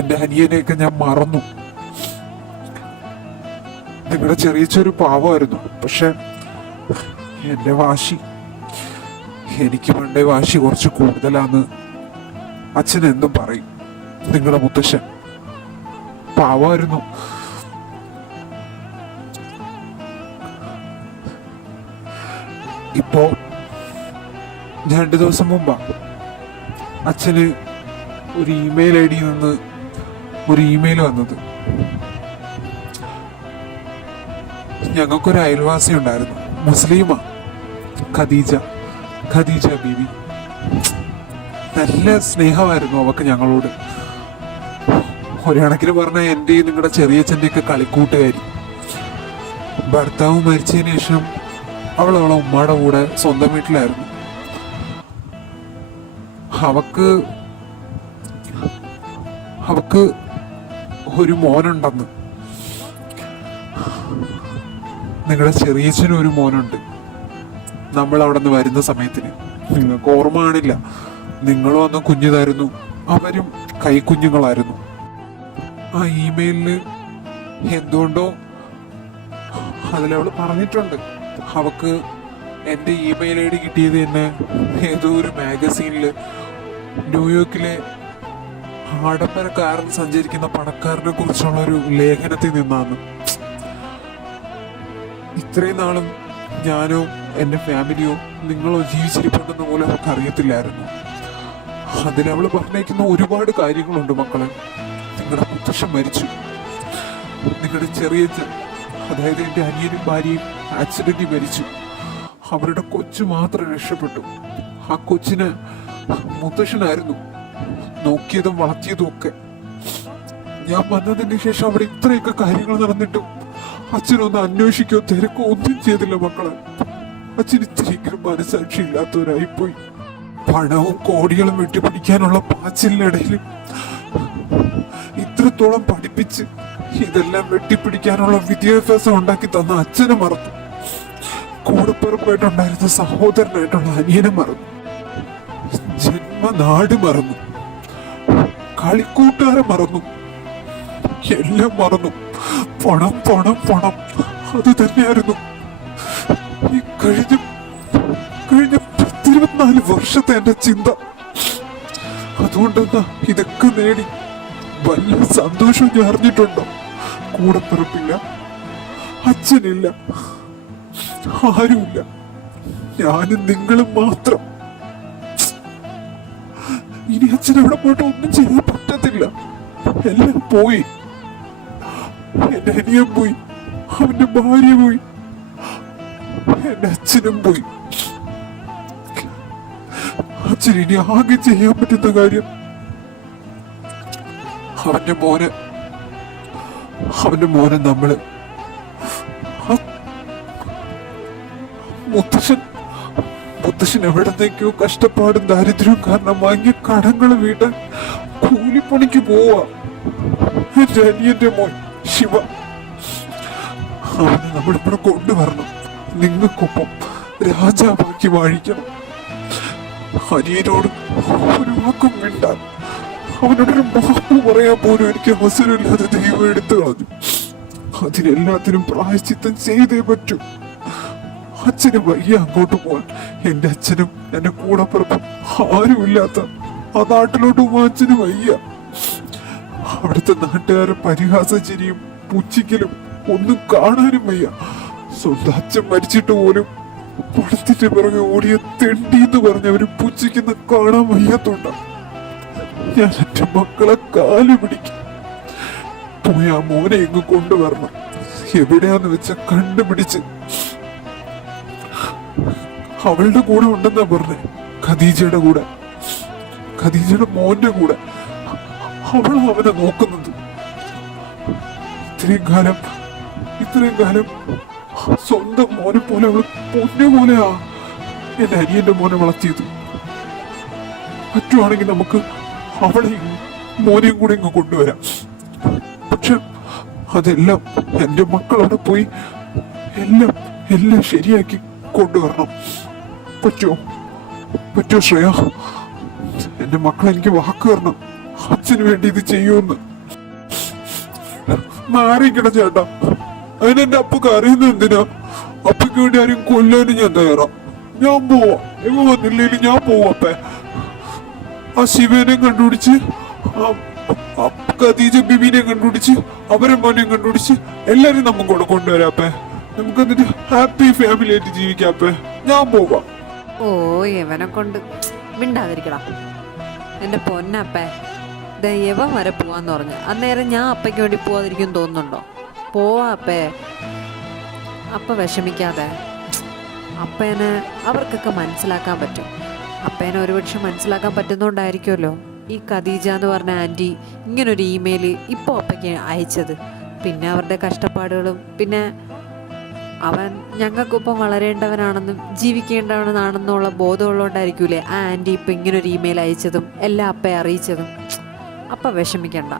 എന്റെ അനിയനെയൊക്കെ ഞാൻ മറന്നു. നിങ്ങളുടെ ചെറിയച്ചൊരു പാവമായിരുന്നു. പക്ഷെ എന്റെ വാശി, എനിക്ക് പണ്ടേ വാശി കുറച്ച് കൂടുതലാന്ന് അച്ഛൻ എന്തും പറയും. നിങ്ങളുടെ മുത്തശ്ശൻ പാവമായിരുന്നു. ഇപ്പോ 2 ദിവസം മുമ്പാ അച്ഛന് ഒരു ഇമെയിൽ ഐ ഡിയിൽ നിന്ന് ഒരു ഇമെയിൽ വന്നത്. ഞങ്ങൾക്കൊരു അയൽവാസി ഉണ്ടായിരുന്നു, മുസ്ലിമാ, ഖദീജ ബീവി. നല്ല സ്നേഹമായിരുന്നു അവക്ക് ഞങ്ങളോട്. ഒരു കണക്കിന് പറഞ്ഞാൽ എന്റെയും നിങ്ങളുടെ ചെറിയച്ഛൻ്റെയൊക്കെ കളിക്കൂട്ടുകാരി. ഭർത്താവ് മരിച്ചതിന് ശേഷം അവളെ ഉമ്മയുടെ കൂടെ സ്വന്തം വീട്ടിലായിരുന്നു. അവക്ക് ഒരു മോനുണ്ടെന്ന്. നിങ്ങളുടെ ചെറിയച്ഛനും ഒരു മോനുണ്ട്. നമ്മൾ അവിടെ നിന്ന് വരുന്ന സമയത്തിന് നിങ്ങൾക്ക് ഓർമ്മ കാണില്ല, നിങ്ങളും അന്ന് കുഞ്ഞിതായിരുന്നു, അവരും കൈക്കുഞ്ഞുങ്ങളായിരുന്നു. ആ ഇമെയിലില് എന്തുകൊണ്ടോ അതിലവള് പറഞ്ഞിട്ടുണ്ട് അവക്ക് എൻ്റെ ഇമെയിൽ ഐ ഡി കിട്ടിയത് തന്നെ ഏതോ ഒരു മാഗസീനില് ന്യൂയോർക്കിലെ ആഡംബരക്കാരൻ സഞ്ചരിക്കുന്ന പണക്കാരനെ കുറിച്ചുള്ള ഒരു ലേഖനത്തിൽ നിന്നാണ്. ഇത്രയും നാളും ഞാനോ എൻ്റെ ഫാമിലിയോ നിങ്ങളോ ജീവിച്ചിരിപ്പുണ്ടെന്ന് പോലും അവർക്ക് അറിയത്തില്ലായിരുന്നു. അതിലവള് പറഞ്ഞേക്കുന്ന ഒരുപാട് കാര്യങ്ങളുണ്ട് മക്കളെ. നിങ്ങളുടെ മുത്തശ്ശൻ മരിച്ചു, നിങ്ങളുടെ ചെറിയച്ഛൻ, അതായത് എൻ്റെ അനിയനും ഭാര്യയും ആക്സിഡന്റിൽ മരിച്ചു. അവരുടെ കൊച്ചു മാത്രം രക്ഷപ്പെട്ടു. ആ കൊച്ചിന് മുത്തശ്ശനായിരുന്നു നോക്കിയതും വളർത്തിയതും ഒക്കെ. ഞാൻ വന്നതിന് ശേഷം അവിടെ ഇത്രയൊക്കെ കാര്യങ്ങൾ നടന്നിട്ടും അച്ഛനൊന്ന് അന്വേഷിക്കോ തിരക്കോ ഒന്നും ചെയ്തില്ല മക്കളെ. അച്ഛൻ ഇത്തിരിയെങ്കിലും മനസാക്ഷി ഇല്ലാത്തവരായിപ്പോയി. പണവും കോടികളും വെട്ടിപ്പിടിക്കാനുള്ള പാച്ചിലിനിടയിൽ ഇത്രത്തോളം പഠിപ്പിച്ച് ഇതെല്ലാം വെട്ടിപ്പിടിക്കാനുള്ള വിദ്യാഭ്യാസം ഉണ്ടാക്കി തന്ന അച്ഛനെ മറന്നു. കൂടപ്പിറപ്പായിട്ടുണ്ടായിരുന്ന സഹോദരനായിട്ടുള്ള അനിയനെ മറന്നു. ജന്മനാട് മറന്നു. കളിക്കൂട്ടുകാരെ മറന്നു. എല്ലാം മറന്നു. പണം പണം പണം, അത് തന്നെയായിരുന്നു ഈ കഴിഞ്ഞ 24 വർഷത്തെ എന്റെ ചിന്ത. അതുകൊണ്ടെന്നാ ഇതൊക്കെ നേടി വലിയ സന്തോഷം ഞാൻ അറിഞ്ഞിട്ടുണ്ടോ? കൂടപ്പിറപ്പില്ല, അച്ഛനില്ല, ആരുമില്ല, ഞാനും നിങ്ങളും മാത്രം. ഇനി അച്ഛൻ എവിടെ പോയിട്ട് ഒന്നും ചെയ്യാൻ പറ്റത്തില്ല. എല്ലാം പോയി. എന്റെ അനിയൻ പോയി, അവന്റെ ഭാര്യ പോയി, എന്റെ അച്ഛനും പോയി. അച്ഛൻ ഇനി ആകെ ചെയ്യാൻ പറ്റുന്ന കാര്യം അവന്റെ മോനെ നമ്മള് മുത്തശ്ശൻ എവിടത്തേക്കോ കഷ്ടപ്പാടും ദാരിദ്ര്യവും കാരണം വാങ്ങിയ കടങ്ങൾ വീട്ടാൻ കൂലിപ്പണിക്ക് പോവാ. എന്റെ അനിയന്റെ മോൻ ശിവ, അവനെ നമ്മളിവിടെ കൊണ്ടുവരണം. നിങ്ങൾക്കൊപ്പം രാജാവാക്കി വാഴിക്കണം. അനിയനോട് ഒരു വാക്കും മിണ്ടാൻ, അവനോടൊരു മാപ്പ് പറയാൻ പോലും എനിക്ക് അവസരമില്ലാതെ ദൈവം എടുത്തു കളഞ്ഞു. അതിനെല്ലാത്തിനും പ്രായശ്ചിത്തം ചെയ്തേ പറ്റൂ. അച്ഛന് വയ്യ അങ്ങോട്ട് പോവാൻ. എന്റെ അച്ഛനും എന്റെ കൂടപ്പിറപ്പും ആരുമില്ലാത്ത ആ നാട്ടിലോട്ട് പോവാൻ അച്ഛന് വയ്യ. അവിടുത്തെ നാട്ടുകാരെ പരിഹാസ ചിരിയും പുച്ഛിക്കലും ഒന്നും കാണാനും വയ്യ. സ്വന്തം അച്ഛൻ മരിച്ചിട്ട് പോലും പണത്തിന്റെ പിറകെ ഓടിയ തെണ്ടി എന്ന് പറഞ്ഞവര് പുച്ഛിക്കുന്ന കാണാൻ വയ്യാത്തോണ്ട ഞാൻ എന്റെ മക്കളെ കാല് പിടിക്കും. പോയി ആ മോനെ ഇങ്ങ് കൊണ്ടുവരണം. എവിടെയാന്ന് വെച്ച കണ്ടുപിടിച്ച് അവളുടെ കൂടെ ഉണ്ടെന്നാ പറഞ്ഞേ. ഖദീജയുടെ കൂടെ, ഖദീജയുടെ മോന്റെ കൂടെ. അവളാ അവനെ നോക്കുന്നത്. ഇത്രയും കാലം സ്വന്തം മോനെ പോലെ അവള് പൊന്നെ പോലെയാ എന്റെ അനിയന്റെ മോനെ വളർത്തിയത്. പറ്റുവാണെങ്കിൽ നമുക്ക് അവളെയും മോനെയും കൂടെ ഇങ്ങ് കൊണ്ടുവരാം. പക്ഷെ അതെല്ലാം എന്റെ മക്കൾ അവിടെ പോയി എല്ലാം ശരിയാക്കി കൊണ്ടുവരണം. പറ്റുമോ ശ്രേയ? എന്റെ മക്കൾ എനിക്ക് വാക്ക് തരണം, അച്ഛന് വേണ്ടി ഇത് ചെയ്യുമെന്ന്. മാറിക്കിട ചേട്ടാ, അതിനെന്റെ അപ്പൊക്കെ അറിയുന്നത് എന്തിനാ? അപ്പയ്ക്ക് വേണ്ടി ആരും കൊല്ലാനും ഞാൻ തയ്യാറാ. ഞാൻ പോവാ. ഇവ വന്നില്ലെങ്കിൽ ഞാൻ പോവാപ്പേ. ആ ശിവനെ കണ്ടുപിടിച്ച്, ഖദീജ ബിബിനെ കണ്ടുപിടിച്ച്, അവരെ മോനെ കണ്ടുപിടിച്ച് എല്ലാരും നമുക്കൂടെ കൊണ്ടുവരാപ്പേ. നമുക്ക് എന്നിട്ട് ഹാപ്പി ഫാമിലി ആയിട്ട് ജീവിക്കാപ്പേ. ഞാൻ പോവാ. ഓ, യവനെ കൊണ്ട് മിണ്ടാതിരിക്കടാ എന്റെ പൊന്നപ്പേ. യവൻ വരെ പോവാന്ന് പറഞ്ഞു. അന്നേരം ഞാൻ അപ്പയ്ക്ക് വേണ്ടി പോവാതിരിക്കും തോന്നുന്നുണ്ടോ? പോവാപ്പേ. അപ്പ വിഷമിക്കാതെ. അപ്പേനെ അവർക്കൊക്കെ മനസ്സിലാക്കാൻ പറ്റും. അപ്പേനെ ഒരുപക്ഷെ മനസ്സിലാക്കാൻ പറ്റുന്നോണ്ടായിരിക്കുമല്ലോ ഈ ഖദീജ എന്ന് പറഞ്ഞ ആൻറ്റി ഇങ്ങനൊരു ഇമെയിൽ ഇപ്പോൾ അപ്പയ്ക്ക് അയച്ചത്. പിന്നെ അവരുടെ കഷ്ടപ്പാടുകളും, പിന്നെ അവൻ ഞങ്ങൾക്കൊപ്പം വളരേണ്ടവനാണെന്നും ജീവിക്കേണ്ടവനാണെന്നുള്ള ബോധമുള്ളതുകൊണ്ടായിരിക്കൂലേ ആ ആൻറ്റി ഇപ്പം ഇങ്ങനൊരു ഇമെയിൽ അയച്ചതും എല്ലാം അപ്പയെ അറിയിച്ചതും. അപ്പം വിഷമിക്കണ്ട,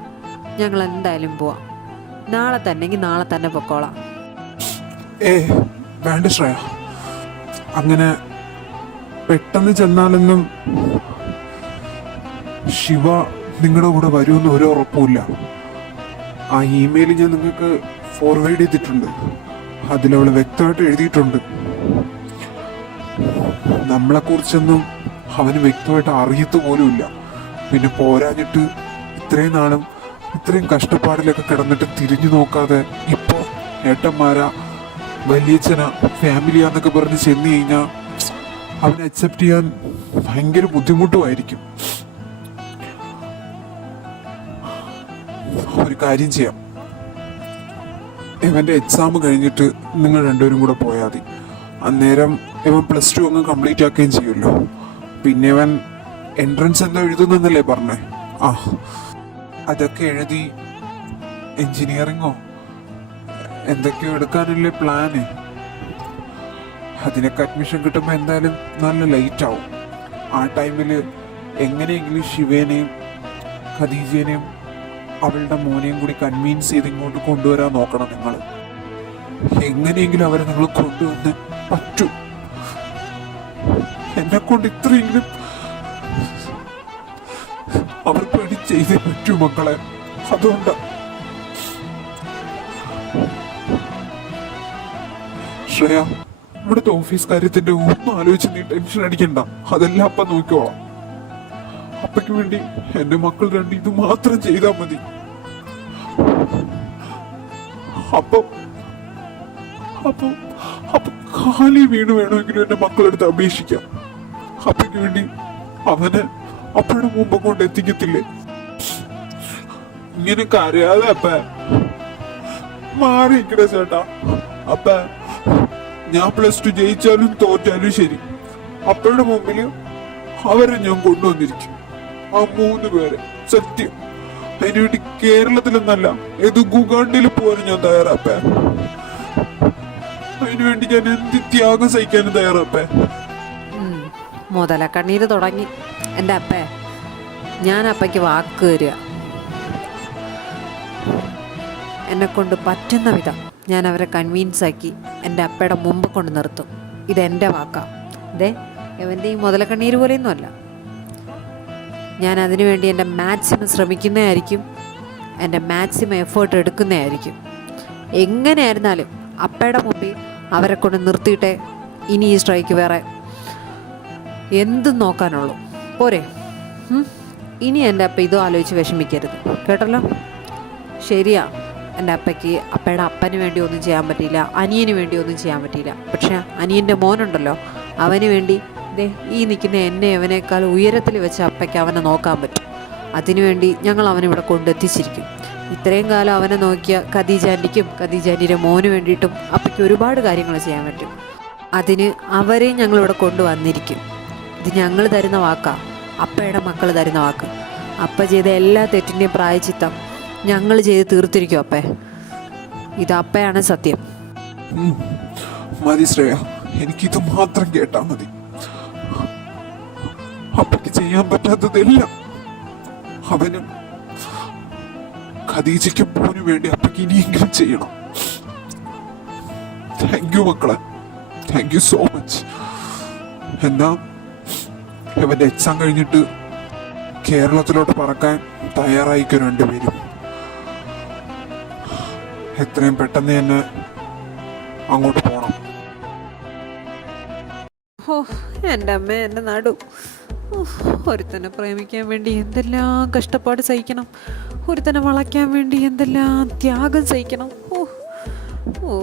ഞങ്ങൾ എന്തായാലും പോവാം. നാളെ തന്നെ പൊക്കോളാം. വേണ്ട ശ്രേയ, അങ്ങനെ പെട്ടെന്ന് ചെന്നാലൊന്നും ശിവ നിങ്ങളുടെ കൂടെ വരുമെന്ന് ഒരു ഉറപ്പുമില്ല. ആ ഇമെയിൽ ഞാൻ നിങ്ങൾക്ക് ഫോർവേഡ് ചെയ്തിട്ടുണ്ട്. അതിലവള് വ്യക്തമായിട്ട് എഴുതിയിട്ടുണ്ട്. നമ്മളെ കുറിച്ചൊന്നും അവന് വ്യക്തമായിട്ട് അറിയത്ത് പോലുമില്ല. പിന്നെ പോരാഞ്ഞിട്ട് ഇത്രയും നാളും ഇത്രയും കഷ്ടപ്പാടിലൊക്കെ കിടന്നിട്ട് തിരിഞ്ഞു നോക്കാതെ ഇപ്പോ ഏട്ടന്മാരാ, വലിയച്ഛനാ, ഫാമിലിയാന്നൊക്കെ പറഞ്ഞ് ചെന്ന് കഴിഞ്ഞാൽ അവനെ അക്സെപ്റ്റ് ചെയ്യാൻ ഭയങ്കര ബുദ്ധിമുട്ടുമായിരിക്കും. ഒരു കാര്യം ചെയ്യാം, ഇവന്റെ എക്സാം കഴിഞ്ഞിട്ട് നിങ്ങൾ രണ്ടുപേരും കൂടെ പോയാൽ മതി. അന്നേരം ഇവൻ +2 അങ്ങ് കംപ്ലീറ്റ് ആക്കുകയും ചെയ്യുമല്ലോ. പിന്നെ ഇവൻ എൻട്രൻസ് എന്താ എഴുതുന്നല്ലേ പറഞ്ഞേ? അതൊക്കെ എഴുതി എഞ്ചിനീയറിങ്ങോ എന്തൊക്കെയോ എടുക്കാനല്ലേ പ്ലാന്. അതിനൊക്കെ അഡ്മിഷൻ കിട്ടുമ്പോൾ എന്തായാലും നല്ല ലേറ്റ് ആവും. ആ ടൈമിൽ എങ്ങനെയെങ്കിലും ശിവേനെയും ഖദീജേനെയും അവളുടെ മോനെയും കൂടി കൺവീൻസ് ചെയ്ത് ഇങ്ങോട്ട് കൊണ്ടുവരാൻ നോക്കണം. നിങ്ങൾ എങ്ങനെയെങ്കിലും അവരെ നിങ്ങൾ കൊണ്ടുവന്ന് പറ്റൂ. എന്നെ കൊണ്ട് ഇത്രയെങ്കിലും അവർക്ക് വേണ്ടി ചെയ്തേ പറ്റൂ മക്കളെ. അതുകൊണ്ടാ ശ്രേയ, ഇവിടുത്തെ ഓഫീസ് കാര്യത്തിന്റെ ഒന്നും ആലോചിച്ച് നീ ടെൻഷൻ അടിക്കണ്ട. അതെല്ലാം അപ്പ നോക്കിക്കോളാം. അപ്പയ്ക്ക് വേണ്ടി എന്റെ മക്കൾ രണ്ട് ഇത് മാത്രം ചെയ്താൽ മതി. അപ്പം അപ്പം അപ്പൊ കാലി വീണ് വേണമെങ്കിലും എന്റെ മക്കളെടുത്ത് അപേക്ഷിക്കാം. അപ്പയ്ക്ക് വേണ്ടി അവനെ അപ്പയുടെ മുമ്പ് കൊണ്ട് എത്തിക്കത്തില്ലേ? ഇങ്ങനെ കരയാതെ അപ്പ മാറിക്കട ചേട്ടാ. അപ്പ ഞാൻ +2 ജയിച്ചാലും തോറ്റാലും ശരി, അപ്പയുടെ മുമ്പില് അവരെ ഞാൻ കൊണ്ടുവന്നിരിക്കും. ആ 3 പേരെ സത്യം. അതിനുവേണ്ടി കേരളത്തിലെന്നല്ല ഏത് ഗുഗാണ്ടിൽ പോകാനും ഞാൻ തയ്യാറാപ്പേ. അതിനുവേണ്ടി ഞാൻ എന്ത് ത്യാഗം സഹിക്കാനും തയ്യാറാപ്പേ. മുതലക്കണ്ണീര് തുടങ്ങി എൻ്റെ അപ്പേ. ഞാൻ അപ്പയ്ക്ക് വാക്ക് തരിക, എന്നെ കൊണ്ട് പറ്റുന്ന വിധം ഞാൻ അവരെ കൺവീൻസ് ആക്കി എൻ്റെ അപ്പയുടെ മുമ്പ് കൊണ്ട് നിർത്തും. ഇതെൻ്റെ വാക്കാ. ഇതേ എവൻ്റെ ഈ മുതലക്കണ്ണീര് പോലെയൊന്നുമല്ല. ഞാൻ അതിനു വേണ്ടി എൻ്റെ മാക്സിമം ശ്രമിക്കുന്നതായിരിക്കും, എൻ്റെ മാക്സിമം എഫേർട്ട് എടുക്കുന്നതായിരിക്കും. എങ്ങനെയായിരുന്നാലും അപ്പയുടെ മുമ്പിൽ അവരെ കൊണ്ട് നിർത്തിയിട്ടേ ഇനി ഈ സ്ട്രൈക്ക് വേറെ എന്തും നോക്കാനുള്ളൂ. പോരെ? ഇനി എൻ്റെ അപ്പ ഇതും ആലോചിച്ച് വിഷമിക്കരുത്, കേട്ടല്ലോ? ശരിയാ, എൻ്റെ അപ്പയ്ക്ക് അപ്പയുടെ അപ്പന് വേണ്ടി ഒന്നും ചെയ്യാൻ പറ്റിയില്ല, അനിയന് വേണ്ടി ഒന്നും ചെയ്യാൻ പറ്റിയില്ല. പക്ഷെ അനിയൻ്റെ മോനുണ്ടല്ലോ, അവന് വേണ്ടി ദേ ഈ നിൽക്കുന്ന എന്നെ അവനേക്കാൾ ഉയരത്തിൽ വെച്ച് അപ്പയ്ക്ക് അവനെ നോക്കാൻ പറ്റും. അതിനുവേണ്ടി ഞങ്ങൾ അവനിവിടെ കൊണ്ടെത്തിച്ചിരിക്കും. ഇത്രയും കാലം അവനെ നോക്കിയ ഖദീജാൻ്റിക്കും ഖദീജാൻ്റിയുടെ മോന് വേണ്ടിയിട്ടും അപ്പയ്ക്ക് ഒരുപാട് കാര്യങ്ങൾ ചെയ്യാൻ പറ്റും. അതിന് അവരെയും ഞങ്ങളിവിടെ കൊണ്ടുവന്നിരിക്കും. ഇത് ഞങ്ങൾ തരുന്ന വാക്കാ, അപ്പയുടെ മക്കൾ തരുന്ന വാക്ക്. അപ്പ ചെയ്ത എല്ലാ തെറ്റിൻ്റെയും പ്രായച്ചിത്തം ഞങ്ങൾ ചെയ്ത് തീർത്തിരിക്കും അപ്പേ. ഇത് അപ്പയാണ് സത്യം. മതി ശ്രേയ, എനിക്കിത് മാത്രം കേട്ടാ മതി. അപ്പയ്ക്ക് ചെയ്യാൻ പറ്റാത്തതെല്ലാം അവനും ഖദീജയ്ക്കും മോനു വേണ്ടി അപ്പയ്ക്ക് ഇനിയെങ്കിലും ചെയ്യണം. താങ്ക് യു മക്കളെ, താങ്ക് യു സോ മച്ച്. എന്നാ ഇവന്റെ എക്സാം കഴിഞ്ഞിട്ട് കേരളത്തിലോട്ട് പറക്കാൻ തയ്യാറായിക്കും രണ്ടുപേരും. എത്രയും പെട്ടെന്ന് തന്നെ അങ്ങോട്ട് പോണം. ഓ എൻ്റെ അമ്മ, എൻ്റെ നടു. ഒരുത്തനെ പ്രേമിക്കാൻ വേണ്ടി എന്തെല്ലാം കഷ്ടപ്പാട് സഹിക്കണം, ഒരുത്തനെ വളയ്ക്കാൻ വേണ്ടി എന്തെല്ലാം ത്യാഗം സഹിക്കണം. ഓ ഓ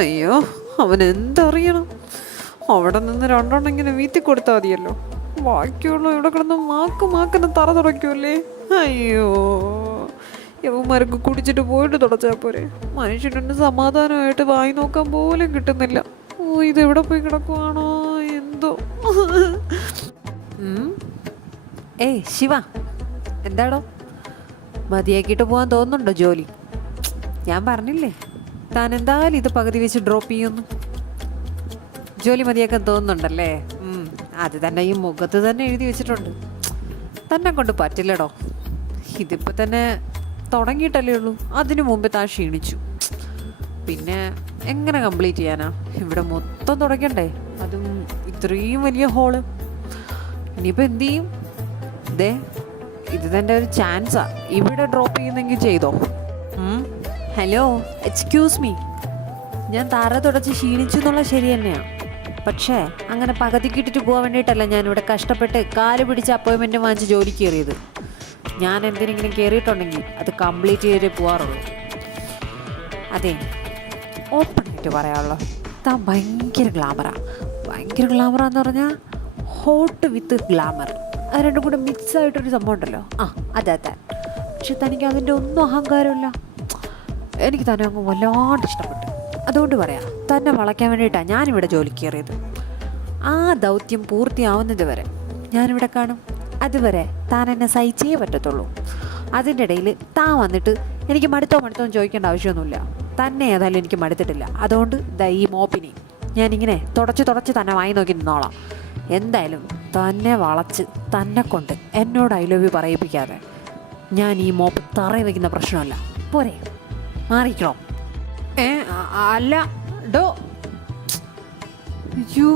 അയ്യോ, അവൻ എന്തറിയണം? അവിടെ നിന്ന് രണ്ടെണ്ണെങ്കിലും വീത്തി കൊടുത്താൽ മതിയല്ലോ. ബാക്കിയുള്ള ഇവിടെ കിടന്ന് മാക്കെന്ന് തറ തുടയ്ക്കുമല്ലേ. അയ്യോ, യവന്മാരൊക്കെ കുടിച്ചിട്ട് പോയിട്ട് തുടച്ചാൽ പോരെ. മനുഷ്യന് സമാധാനമായിട്ട് വായി നോക്കാൻ പോലും കിട്ടുന്നില്ല. ഓ, ഇതെവിടെ പോയി കിടക്കുവാണോ എന്തോ. ഏയ് ശിവ, എന്താടോ മതിയാക്കിയിട്ട് പോകാൻ തോന്നുന്നുണ്ടോ ജോലി? ഞാൻ പറഞ്ഞില്ലേ താൻ എന്തായാലും ഇത് പകുതി വെച്ച് ഡ്രോപ്പ് ചെയ്യുന്നു. ജോലി മതിയാക്കാൻ തോന്നുന്നുണ്ടല്ലേ? അത് തന്നെ ഈ മുഖത്ത് തന്നെ എഴുതി വെച്ചിട്ടുണ്ട്. തന്നെ കൊണ്ട് പറ്റില്ലടോ. ഇതിപ്പോൾ തന്നെ തുടങ്ങിയിട്ടല്ലേ ഉള്ളൂ, അതിനു മുമ്പേ താൻ ക്ഷീണിച്ചു. പിന്നെ എങ്ങനെ കംപ്ലീറ്റ് ചെയ്യാനാ? ഇവിടെ മൊത്തം തുടങ്ങണ്ടേ, അതും ഇത്രയും വലിയ ഹോള്. ഇനിയിപ്പോൾ എന്തു ചെയ്യും? ദേ ഇത് തന്നെ ഒരു ചാൻസാ. ഇവിടെ ഡ്രോപ്പ് ചെയ്യുന്നെങ്കിൽ ചെയ്തോ. Hello, excuse me. ഞാൻ തറ തുടച്ച് ക്ഷീണിച്ചു എന്നുള്ള ശരി തന്നെയാണ്. പക്ഷേ അങ്ങനെ പകുതിക്കിട്ടിട്ട് പോകാൻ വേണ്ടിയിട്ടല്ല ഞാനിവിടെ കഷ്ടപ്പെട്ട് കാല് പിടിച്ച് അപ്പോയിൻമെൻറ്റ് വാങ്ങിച്ച് ജോലിക്ക് കയറിയത്. ഞാൻ എന്തിനെങ്കിലും കയറിയിട്ടുണ്ടെങ്കിൽ അത് കംപ്ലീറ്റ് ചെയ്തേ പോകാറുള്ളൂ. അതെ, ഓപ്പണായിട്ട് പറയാമല്ലോ, താൻ ഭയങ്കര ഗ്ലാമറാണ്. ഭയങ്കര ഗ്ലാമറാന്ന് പറഞ്ഞാൽ ഹോട്ട് വിത്ത് ഗ്ലാമർ, അത് രണ്ടും കൂടെ മിക്സ് ആയിട്ടൊരു സംഭവം ഉണ്ടല്ലോ. അതെ. പക്ഷെ തനിക്ക് അതിൻ്റെ ഒന്നും അഹങ്കാരമില്ല. എനിക്ക് തന്നെ അങ്ങ് വല്ലാണ്ട് ഇഷ്ടപ്പെട്ടു. അതുകൊണ്ട് പറയാം, തന്നെ വളയ്ക്കാൻ വേണ്ടിയിട്ടാണ് ഞാനിവിടെ ജോലിക്ക് കയറിയത്. ആ ദൗത്യം പൂർത്തിയാവുന്നത് വരെ ഞാനിവിടെ കാണും. അതുവരെ താൻ എന്നെ സഹിച്ചേ പറ്റത്തുള്ളൂ. അതിൻ്റെ ഇടയിൽ താൻ വന്നിട്ട് എനിക്ക് മടുത്തോ ചോദിക്കേണ്ട ആവശ്യമൊന്നുമില്ല. തന്നെ ഏതായാലും എനിക്ക് മടുത്തിട്ടില്ല. അതുകൊണ്ട് ഈ മോപ്പിനെ ഞാനിങ്ങനെ തുടച്ച് തന്നെ വായി നോക്കി നിന്നോളാം. എന്തായാലും തന്നെ വളച്ച് തന്നെ കൊണ്ട് എന്നോട് ഐ ലവ് യു പറയിപ്പിക്കാതെ ഞാൻ ഈ മോപ്പ് തറയി വയ്ക്കുന്ന പ്രശ്നമല്ല. പോരെ, മാറിക്കണോ? അല്ല ഡോ. അയ്യോ,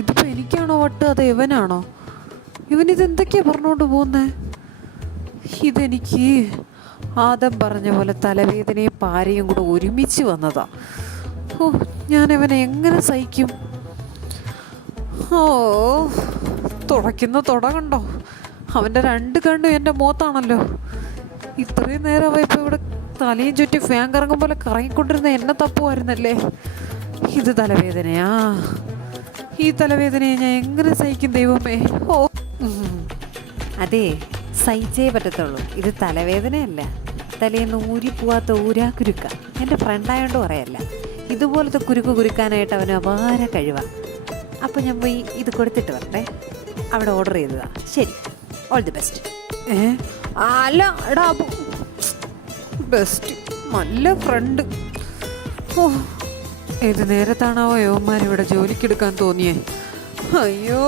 ഇതിപ്പോൾ എനിക്കാണോ വട്ട്, അത് ഇവനാണോ? ഇവനിതെന്തൊക്കെയാ പറഞ്ഞുകൊണ്ട് പോകുന്നേ? ഇതെനിക്ക് ആദം പറഞ്ഞ പോലെ തലവേദനയും പാരയും കൂടെ ഒരുമിച്ച് വന്നതാ. ഓ, ഞാനിവനെ എങ്ങനെ സഹിക്കും? ഓ, തുടക്കണ്ടോ? അവൻ്റെ 2 കണ്ണും എൻ്റെ മുഖത്താണല്ലോ. ഇത്രയും നേരമായപ്പോൾ ഇവിടെ തലയും ചുറ്റി ഫാൻ കറങ്ങും പോലെ കറങ്ങിക്കൊണ്ടിരുന്ന എന്നെ തപ്പുമായിരുന്നല്ലേ. ഇത് തലവേദനയാ. ഈ തലവേദനയെ ഞാൻ എങ്ങനെ സഹിക്കും ദൈവമേ? ഓ, അതെ, സഹിച്ചേ പറ്റത്തുള്ളൂ. ഇത് തലവേദനയല്ല, തലേന്ന് ഊരിപ്പോവാത്ത ഊരാക്കുരുക്ക. എൻ്റെ ഫ്രണ്ടായോണ്ട് പറയല്ല, ഇതുപോലത്തെ കുരുക്കാനായിട്ട് അവന് അപാര കഴിവാണ്. അപ്പോൾ ഞാൻ പോയി ഇത് കൊടുത്തിട്ട് വരട്ടെ. അവിടെ ഓർഡർ ചെയ്തതാ. ശരി, ഓൾ ദി ബെസ്റ്റ്. അല്ല എടാ, ബെസ്റ്റ് നല്ല ഫ്രണ്ട്. ഓ, ഏത് നേരത്താണാവോ യവന്മാരിവിടെ ജോലിക്കെടുക്കാൻ തോന്നിയേ? അയ്യോ.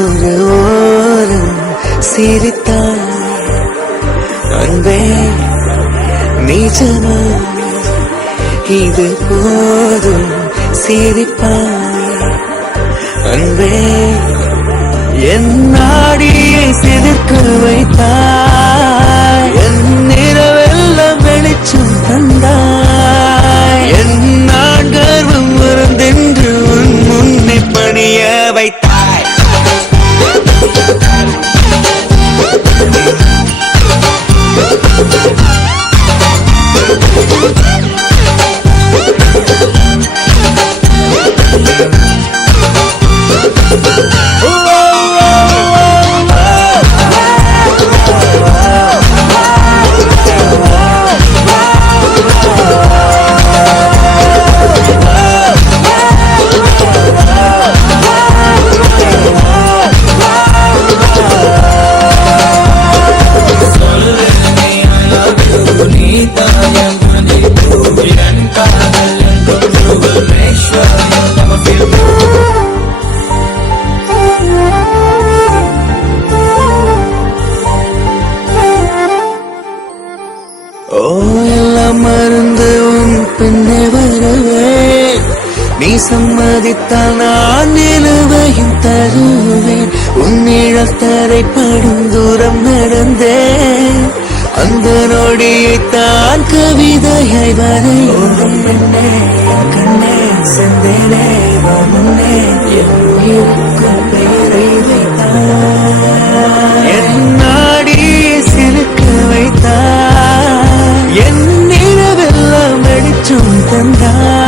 ஒரு ஓரம் சிரித்தாய் அன்பே, நிஜமா இது போதும் சிரிப்பாய் அன்பே, என் நாடியை சிரிக்க வைத்தாய், என் நிறவெல்லாம் வெளிச்சம் தந்தாய், என் நான் கர்வம் மறந்தென்று உன் முன்னே பணிய வைத்தாய். நீ சம்மதித்தால் நான் நிலுவையும் தருவேன். உன் நிழல் தரைப்படும் தூரம் நடந்தேன், அந்த நொடியைத்தான் கவிதையாய் வரையோடும். பெண்ணே கண்ணே செந்தேனே முன்னே என் உயிருக்கும் பெயரை வைத்தாய், என் நாடியை சிலுக்க வைத்தாய், என் நிலவெல்லாம் வெளிச்சம் தந்தாய்.